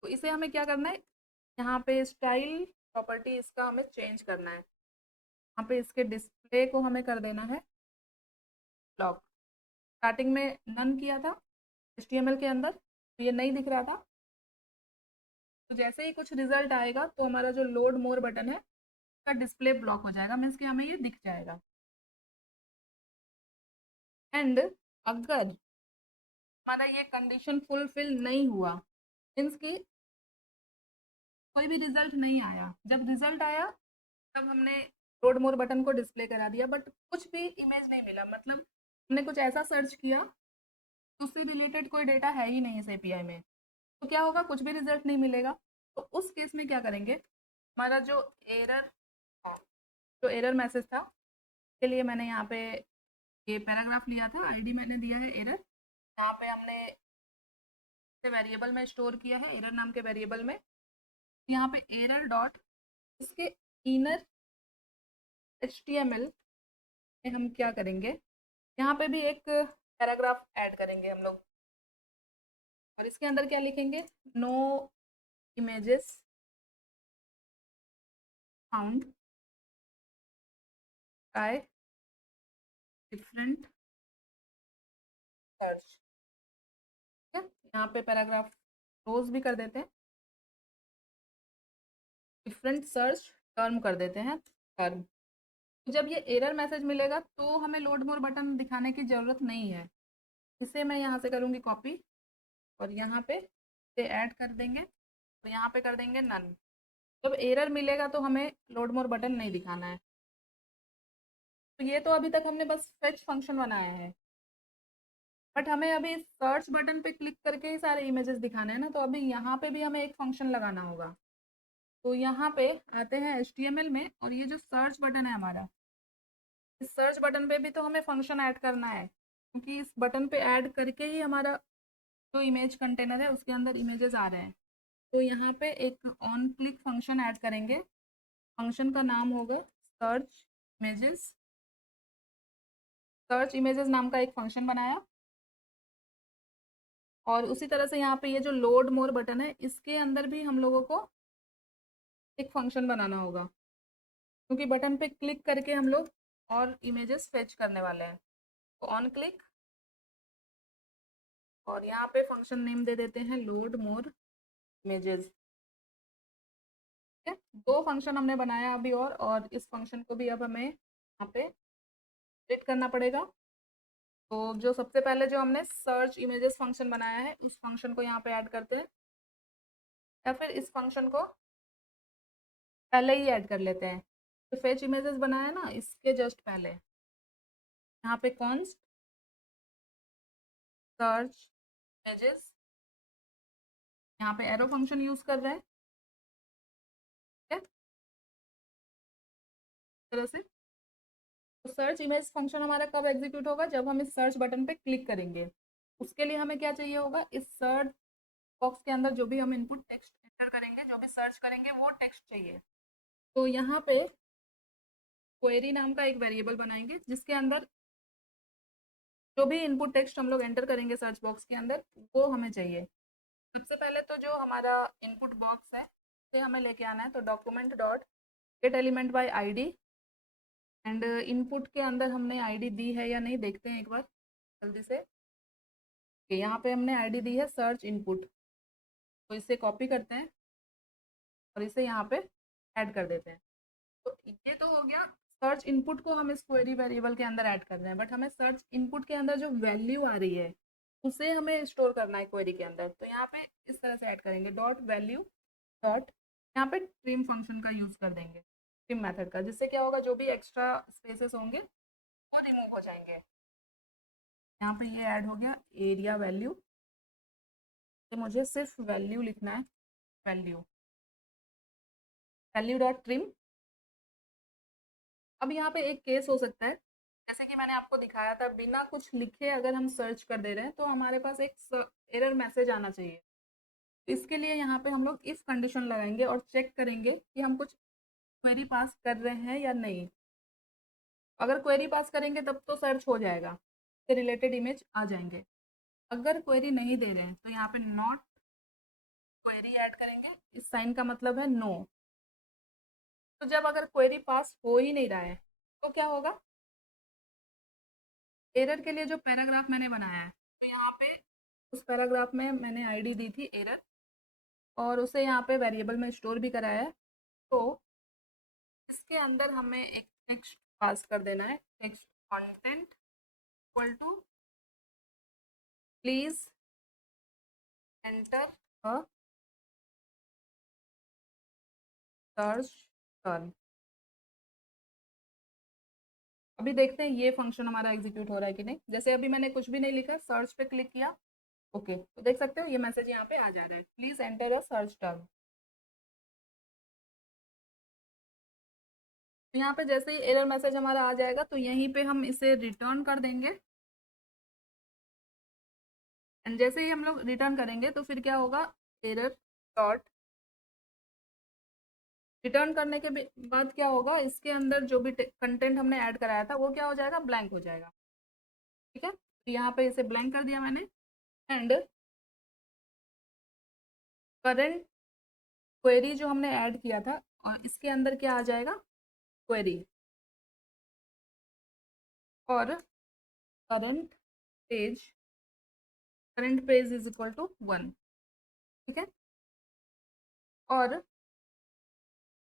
तो इसे हमें क्या करना है, यहाँ पे स्टाइल प्रॉपर्टी इसका हमें चेंज करना है। यहाँ पे इसके डिस्प्ले को हमें कर देना है ब्लॉक। स्टार्टिंग में नन किया था HTML के अंदर, तो ये नहीं दिख रहा था। तो जैसे ही कुछ रिजल्ट आएगा तो हमारा जो लोड मोर बटन है उसका डिस्प्ले ब्लॉक हो जाएगा, मीन्स कि हमें ये दिख जाएगा। एंड अगर हमारा ये कंडीशन फुलफिल नहीं हुआ, मीन्स कि कोई भी रिजल्ट नहीं आया, जब रिजल्ट आया तब हमने लोड मोर बटन को डिस्प्ले करा दिया, बट कुछ भी इमेज नहीं मिला, मतलब हमने कुछ ऐसा सर्च किया उससे रिलेटेड कोई डेटा है ही नहीं इस एपीआई में, तो क्या होगा, कुछ भी रिजल्ट नहीं मिलेगा। तो उस केस में क्या करेंगे, हमारा जो एरर मैसेज था, के लिए मैंने यहाँ पे ये पैराग्राफ लिया था, आईडी मैंने दिया है एरर, यहाँ पे हमने वेरिएबल में स्टोर किया है एरर नाम के वेरिएबल में। यहाँ पे एरर डॉट इसके इनर HTML में हम क्या करेंगे, यहाँ पे भी एक पैराग्राफ ऐड करेंगे हम लोग, और इसके अंदर क्या लिखेंगे, no images found by different search. ठीक है, यहाँ पे पैराग्राफ क्लोज भी कर देते हैं, डिफरेंट सर्च टर्म कर देते हैं टर्म। जब ये एरर मैसेज मिलेगा तो हमें लोड मोर बटन दिखाने की ज़रूरत नहीं है। इसे मैं यहाँ से करूँगी कॉपी, और यहाँ पे से ऐड कर देंगे, और यहाँ पे कर देंगे नन। जब एरर मिलेगा तो हमें लोड मोर बटन नहीं दिखाना है। तो ये तो अभी तक हमने बस फेच फंक्शन बनाया है, बट हमें अभी सर्च बटन पे क्लिक करके ही सारे इमेजेस दिखाने हैं ना, तो अभी यहाँ पे भी हमें एक फंक्शन लगाना होगा। तो यहाँ पे आते हैं HTML में, और ये जो सर्च बटन है हमारा, इस सर्च बटन पे भी तो हमें फंक्शन ऐड करना है, क्योंकि इस बटन पे ऐड करके ही हमारा जो इमेज कंटेनर है उसके अंदर इमेजेस आ रहे हैं। तो यहाँ पे एक ऑन क्लिक फंक्शन ऐड करेंगे, फंक्शन का नाम होगा सर्च इमेजेस। सर्च इमेजेस नाम का एक फंक्शन बनाया, और उसी तरह से यहाँ पे ये जो लोड मोर बटन है इसके अंदर भी हम लोगों को एक फंक्शन बनाना होगा, क्योंकि बटन पे क्लिक करके हम लोग और इमेजेस फेच करने वाले हैं। तो ऑन क्लिक, और यहाँ पे फंक्शन नेम दे देते हैं लोड मोर इमेजेस। ठीक है, दो फंक्शन हमने बनाया अभी, और इस फंक्शन को भी अब हमें यहाँ पे एडिट करना पड़ेगा। तो जो सबसे पहले जो हमने सर्च इमेजेस फंक्शन बनाया है उस फंक्शन को यहाँ पे ऐड करते हैं, या फिर इस फंक्शन को पहले ही ऐड कर लेते हैं। तो फेच इमेजेस बनाया ना, इसके जस्ट पहले यहाँ पे कॉन्स्ट सर्च इमेजेस, यहाँ पे एरो फंक्शन यूज कर रहे हैं। ठीक है, इस तरह से। तो सर्च इमेज फंक्शन हमारा कब एग्जीक्यूट होगा, जब हम इस सर्च बटन पे क्लिक करेंगे। उसके लिए हमें क्या चाहिए होगा, इस सर्च बॉक्स के अंदर जो भी हम इनपुट टेक्स्ट एंटर करेंगे, जो भी सर्च करेंगे वो टेक्स्ट चाहिए। तो यहाँ पे क्वेरी नाम का एक वेरिएबल बनाएंगे जिसके अंदर जो भी इनपुट टेक्स्ट हम लोग एंटर करेंगे सर्च बॉक्स के अंदर वो हमें चाहिए। सबसे पहले तो जो हमारा इनपुट बॉक्स है उसे हमें लेके आना है, तो document dot gate element by ID, and input के अंदर हमने आईडी दी है या नहीं देखते हैं एक बार जल्दी से। यहाँ पे हमने आईडी दी है सर्च इनपुट, तो इसे कॉपी करते हैं और इसे यहाँ पे ऐड कर देते हैं। तो ये तो हो गया, सर्च इनपुट को हम इस क्वेरी वेरिएबल के अंदर ऐड कर रहे हैं, बट हमें सर्च इनपुट के अंदर जो वैल्यू आ रही है उसे हमें स्टोर करना है क्वेरी के अंदर। तो यहाँ पे इस तरह से ऐड करेंगे, डॉट वैल्यू डॉट, यहाँ पे ट्रिम फंक्शन का यूज़ कर देंगे, ट्रिम मेथड का, जिससे क्या होगा, जो भी एक्स्ट्रा स्पेसेस होंगे वो रिमूव हो जाएंगे। यहाँ पे ये ऐड हो गया एरिया वैल्यू, तो मुझे सिर्फ वैल्यू लिखना है, वैल्यू वैल्यू डॉट ट्रिम। अब यहाँ पे एक केस हो सकता है, जैसे कि मैंने आपको दिखाया था, बिना कुछ लिखे अगर हम सर्च कर दे रहे हैं तो हमारे पास एक एरर मैसेज आना चाहिए। इसके लिए यहाँ पे हम लोग इफ कंडीशन लगाएंगे और चेक करेंगे कि हम कुछ क्वेरी पास कर रहे हैं या नहीं। अगर क्वेरी पास करेंगे तब तो सर्च हो जाएगा, के रिलेटेड इमेज आ जाएंगे। अगर क्वेरी नहीं दे रहे हैं तो यहाँ पे नॉट क्वेरी ऐड करेंगे। इस साइन का मतलब है नो। तो जब अगर क्वेरी पास हो ही नहीं रहा है तो क्या होगा, एरर के लिए जो पैराग्राफ मैंने बनाया है, तो यहाँ पे उस पैराग्राफ में मैंने आईडी दी थी एरर, और उसे यहाँ पे वेरिएबल में स्टोर भी कराया है। तो इसके अंदर हमें एक टेक्स्ट पास कर देना है, text content equal to please enter a search term. अभी देखते हैं ये फंक्शन हमारा एग्जीक्यूट हो रहा है कि नहीं। जैसे अभी मैंने कुछ भी नहीं लिखा, सर्च पे क्लिक किया, ओके, तो देख सकते हो ये मैसेज यहाँ पे आ जा रहा है, please enter a search term. यहाँ पे जैसे ही एरर मैसेज हमारा आ जाएगा तो यहीं पे हम इसे रिटर्न कर देंगे। एंड जैसे ही हम लोग रिटर्न करेंगे तो फिर क्या होगा, एरर डॉट, रिटर्न करने के बाद क्या होगा, इसके अंदर जो भी कंटेंट हमने ऐड कराया था वो क्या हो जाएगा, ब्लैंक हो जाएगा। ठीक है, तो यहाँ पे इसे ब्लैंक कर दिया मैंने। एंड करंट क्वेरी जो हमने ऐड किया था, इसके अंदर क्या आ जाएगा, क्वेरी, और current page, current page is equal to 1। ठीक है, और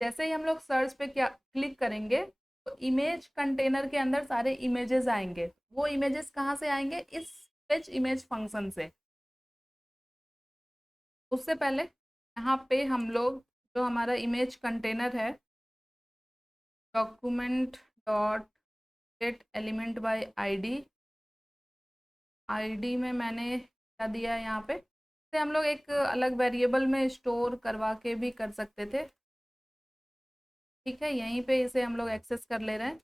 जैसे ही हम लोग सर्च पे क्या क्लिक करेंगे तो इमेज कंटेनर के अंदर सारे इमेजेस आएंगे। वो इमेजेस कहाँ से आएंगे, इस फेच इमेज फंक्शन से। उससे पहले यहाँ पे हम लोग जो हमारा इमेज कंटेनर है, document dot gate element by ID, ID में मैंने क्या दिया है यहाँ पे, इसे हम लोग एक अलग वेरिएबल में स्टोर करवा के भी कर सकते थे। ठीक है, यहीं पे इसे हम लोग एक्सेस कर ले रहे हैं,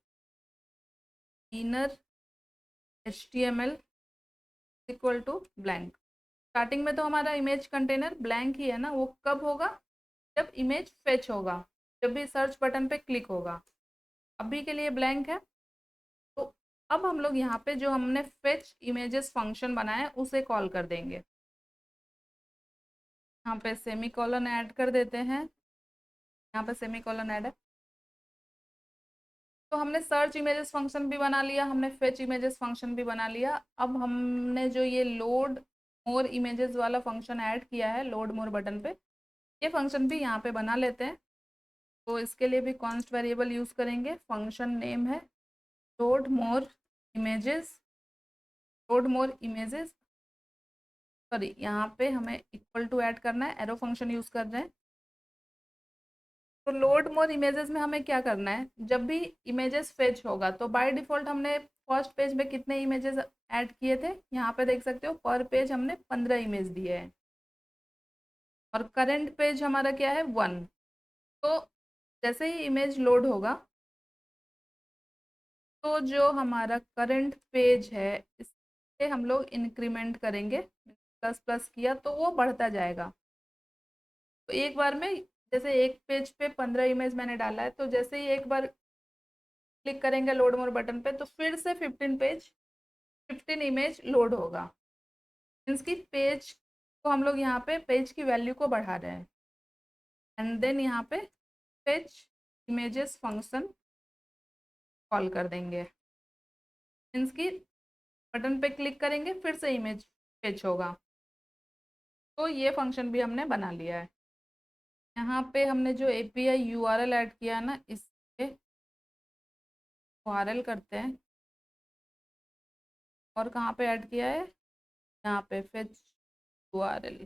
inner HTML equal to blank. Starting में तो हमारा इमेज कंटेनर ब्लैंक ही है ना, वो कब होगा, जब इमेज फेच होगा, जब भी सर्च बटन पे क्लिक होगा। अभी के लिए ब्लैंक है। तो अब हम लोग यहाँ पे जो हमने फेच इमेजेस फंक्शन बनाया है उसे कॉल कर देंगे। यहाँ पे सेमी कॉलन ऐड कर देते हैं, यहाँ पे सेमी कॉलन ऐड है। तो हमने सर्च इमेजेस फंक्शन भी बना लिया, हमने फेच इमेजेस फंक्शन भी बना लिया। अब हमने जो ये लोड मोर इमेजेस वाला फंक्शन ऐड किया है लोड मोर बटन पे, ये फंक्शन भी यहाँ पे बना लेते हैं। तो इसके लिए भी कॉन्स्ट वेरिएबल यूज़ करेंगे, फंक्शन नेम है load more images, load more images, sorry यहाँ पे हमें इक्वल टू ऐड करना है, एरो फंक्शन यूज़ कर रहे हैं। तो लोड मोर इमेजेस में हमें क्या करना है, जब भी इमेजेस फेच होगा तो बाय डिफ़ॉल्ट हमने फर्स्ट पेज में कितने इमेजेस ऐड किए थे, यहाँ पे देख सकते हो पर पेज हमने 15 इमेज दिए हैं, और करंट पेज हमारा क्या है 1। तो जैसे ही इमेज लोड होगा तो जो हमारा करंट पेज है इससे हम लोग इंक्रीमेंट करेंगे, प्लस प्लस किया तो वो बढ़ता जाएगा। तो एक बार में, जैसे एक पेज पे 15 इमेज मैंने डाला है, तो जैसे ही एक बार क्लिक करेंगे लोड मोर बटन पे तो फिर से 15 इमेज लोड होगा। मीन्स की पेज को हम लोग यहाँ पे पेज की वैल्यू को बढ़ा रहे हैं। एंड देन यहाँ पे पेज इमेजेस फंक्शन कॉल कर देंगे। मीन्स की बटन पे क्लिक करेंगे फिर से इमेज फेच होगा। तो ये फंक्शन भी हमने बना लिया है। यहाँ पे हमने जो API URL ऐड किया है ना, इस पे URL करते हैं, और कहाँ पे ऐड किया है, यहाँ पे फेच URL,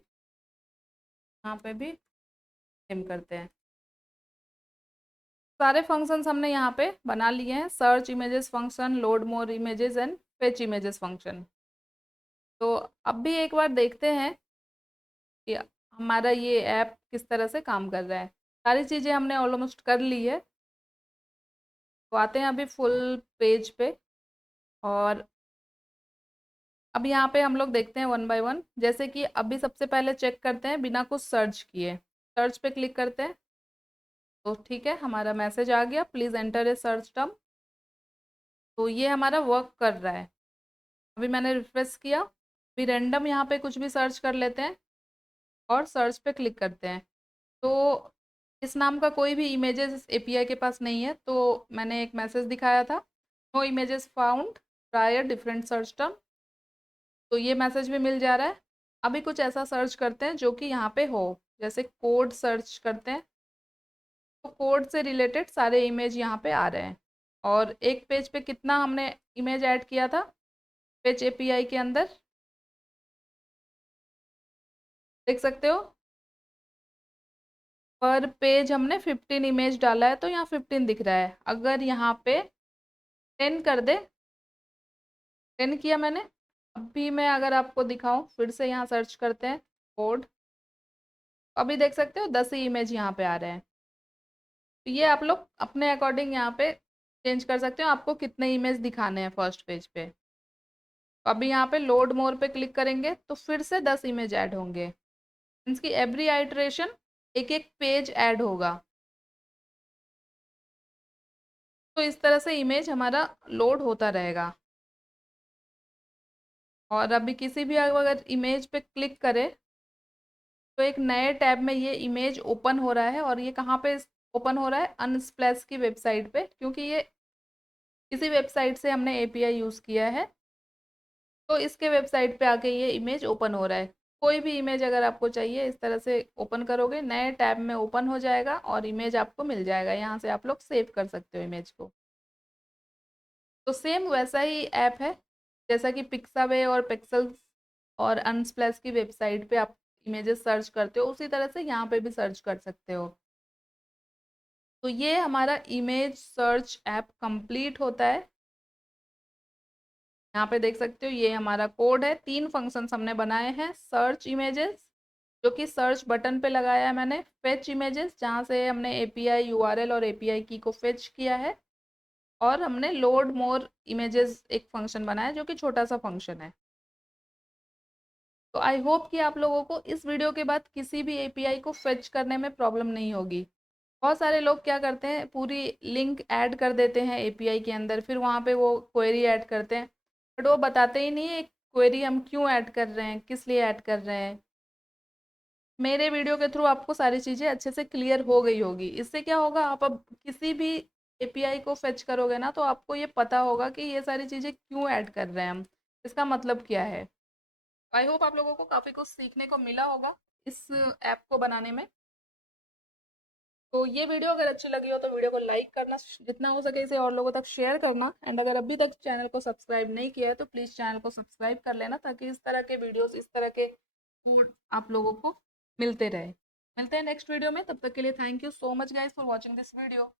यहाँ पे भी सेम करते हैं। सारे फंक्शंस हमने यहाँ पे बना लिए हैं, search images function, load more images and fetch images function. तो अब भी एक बार देखते हैं कि हमारा ये ऐप किस तरह से काम कर रहा है। सारी चीज़ें हमने ऑलमोस्ट कर ली है। तो आते हैं अभी फुल पेज पे। और अब यहाँ पे हम लोग देखते हैं वन बाय वन। जैसे कि अभी सबसे पहले चेक करते हैं बिना कुछ सर्च किए। सर्च पे क्लिक करते हैं तो ठीक है, हमारा मैसेज आ गया, please enter a search term. तो ये हमारा वर्क कर रहा है। अभी मैंने रिफ्रेश किया, अभी रैंडम यहाँ पे कुछ भी सर्च कर लेते हैं और सर्च पे क्लिक करते हैं। तो इस नाम का कोई भी इमेजेस एपीआई के पास नहीं है, तो मैंने एक मैसेज दिखाया था, no images found, try a different search term. तो ये मैसेज भी मिल जा रहा है। अभी कुछ ऐसा सर्च करते हैं जो कि यहाँ पे हो, जैसे कोड सर्च करते हैं तो कोड से रिलेटेड सारे इमेज यहाँ पे आ रहे हैं। और एक पेज पे कितना हमने इमेज ऐड किया था पेज एपीआई के अंदर, देख सकते हो पर पेज हमने 15 इमेज डाला है, तो यहाँ 15 दिख रहा है। अगर यहाँ पे 10 कर दे, 10 किया मैंने। अभी मैं अगर आपको दिखाऊं, फिर से यहाँ सर्च करते हैं कोड, अभी देख सकते हो 10 ही इमेज यहाँ पे आ रहे हैं। तो ये आप लोग अपने अकॉर्डिंग यहाँ पे चेंज कर सकते हो, आपको कितने इमेज दिखाने हैं फर्स्ट पेज पे। तो अभी यहाँ पे लोड मोर पे क्लिक करेंगे तो फिर से 10 इमेज ऐड होंगे। मीन्स की एवरी आइटरेशन एक एक पेज ऐड होगा। तो इस तरह से इमेज हमारा लोड होता रहेगा। और अभी किसी भी अगर इमेज पे क्लिक करें तो एक नए टैब में ये इमेज ओपन हो रहा है। और ये कहाँ पे ओपन हो रहा है? अनस्प्लैश की वेबसाइट पे, क्योंकि ये किसी वेबसाइट से हमने एपीआई यूज़ किया है, तो इसके वेबसाइट पे आके ये इमेज ओपन हो रहा है। कोई भी इमेज अगर आपको चाहिए इस तरह से ओपन करोगे, नए टैब में ओपन हो जाएगा और इमेज आपको मिल जाएगा। यहाँ से आप लोग सेव कर सकते हो इमेज को। तो सेम वैसा ही ऐप है जैसा कि पिक्सावे और पिक्सल्स और अनस्प्लैश की वेबसाइट पे आप इमेजेस सर्च करते हो, उसी तरह से यहाँ पे भी सर्च कर सकते हो। तो ये हमारा इमेज सर्च ऐप कंप्लीट होता है। यहाँ पे देख सकते हो ये हमारा कोड है। 3 फंक्शंस हमने बनाए हैं। सर्च इमेजेस, जो कि सर्च बटन पे लगाया है मैंने। फेच इमेजेस, जहाँ से हमने एपीआई यूआरएल और एपीआई की को फेच किया है। और हमने लोड मोर इमेजेस एक फंक्शन बनाया है, जो कि छोटा सा फंक्शन है। तो आई होप कि आप लोगों को इस वीडियो के बाद किसी भी एपीआई को फेच करने में प्रॉब्लम नहीं होगी। बहुत सारे लोग क्या करते हैं, पूरी लिंक ऐड कर देते हैं एपीआई के अंदर, फिर वहाँ पे वो क्वेरी ऐड करते हैं, बट वो बताते ही नहीं है क्वेरी हम क्यों ऐड कर रहे हैं, किस लिए ऐड कर रहे हैं। मेरे वीडियो के थ्रू आपको सारी चीज़ें अच्छे से क्लियर हो गई होगी। इससे क्या होगा, आप अब किसी भी एपीआई को फेच करोगे ना, तो आपको ये पता होगा कि ये सारी चीज़ें क्यों ऐड कर रहे हैं हम, इसका मतलब क्या है। आई होप आप लोगों को काफ़ी कुछ सीखने को मिला होगा इस ऐप को बनाने में। तो ये वीडियो अगर अच्छी लगी हो तो वीडियो को लाइक करना, जितना हो सके इसे और लोगों तक शेयर करना। एंड अगर अभी तक चैनल को सब्सक्राइब नहीं किया है तो प्लीज़ चैनल को सब्सक्राइब कर लेना, ताकि इस तरह के वीडियोस, इस तरह के फूड आप लोगों को मिलते रहे। मिलते हैं नेक्स्ट वीडियो में, तब तक के लिए thank you so much guys for watching this video.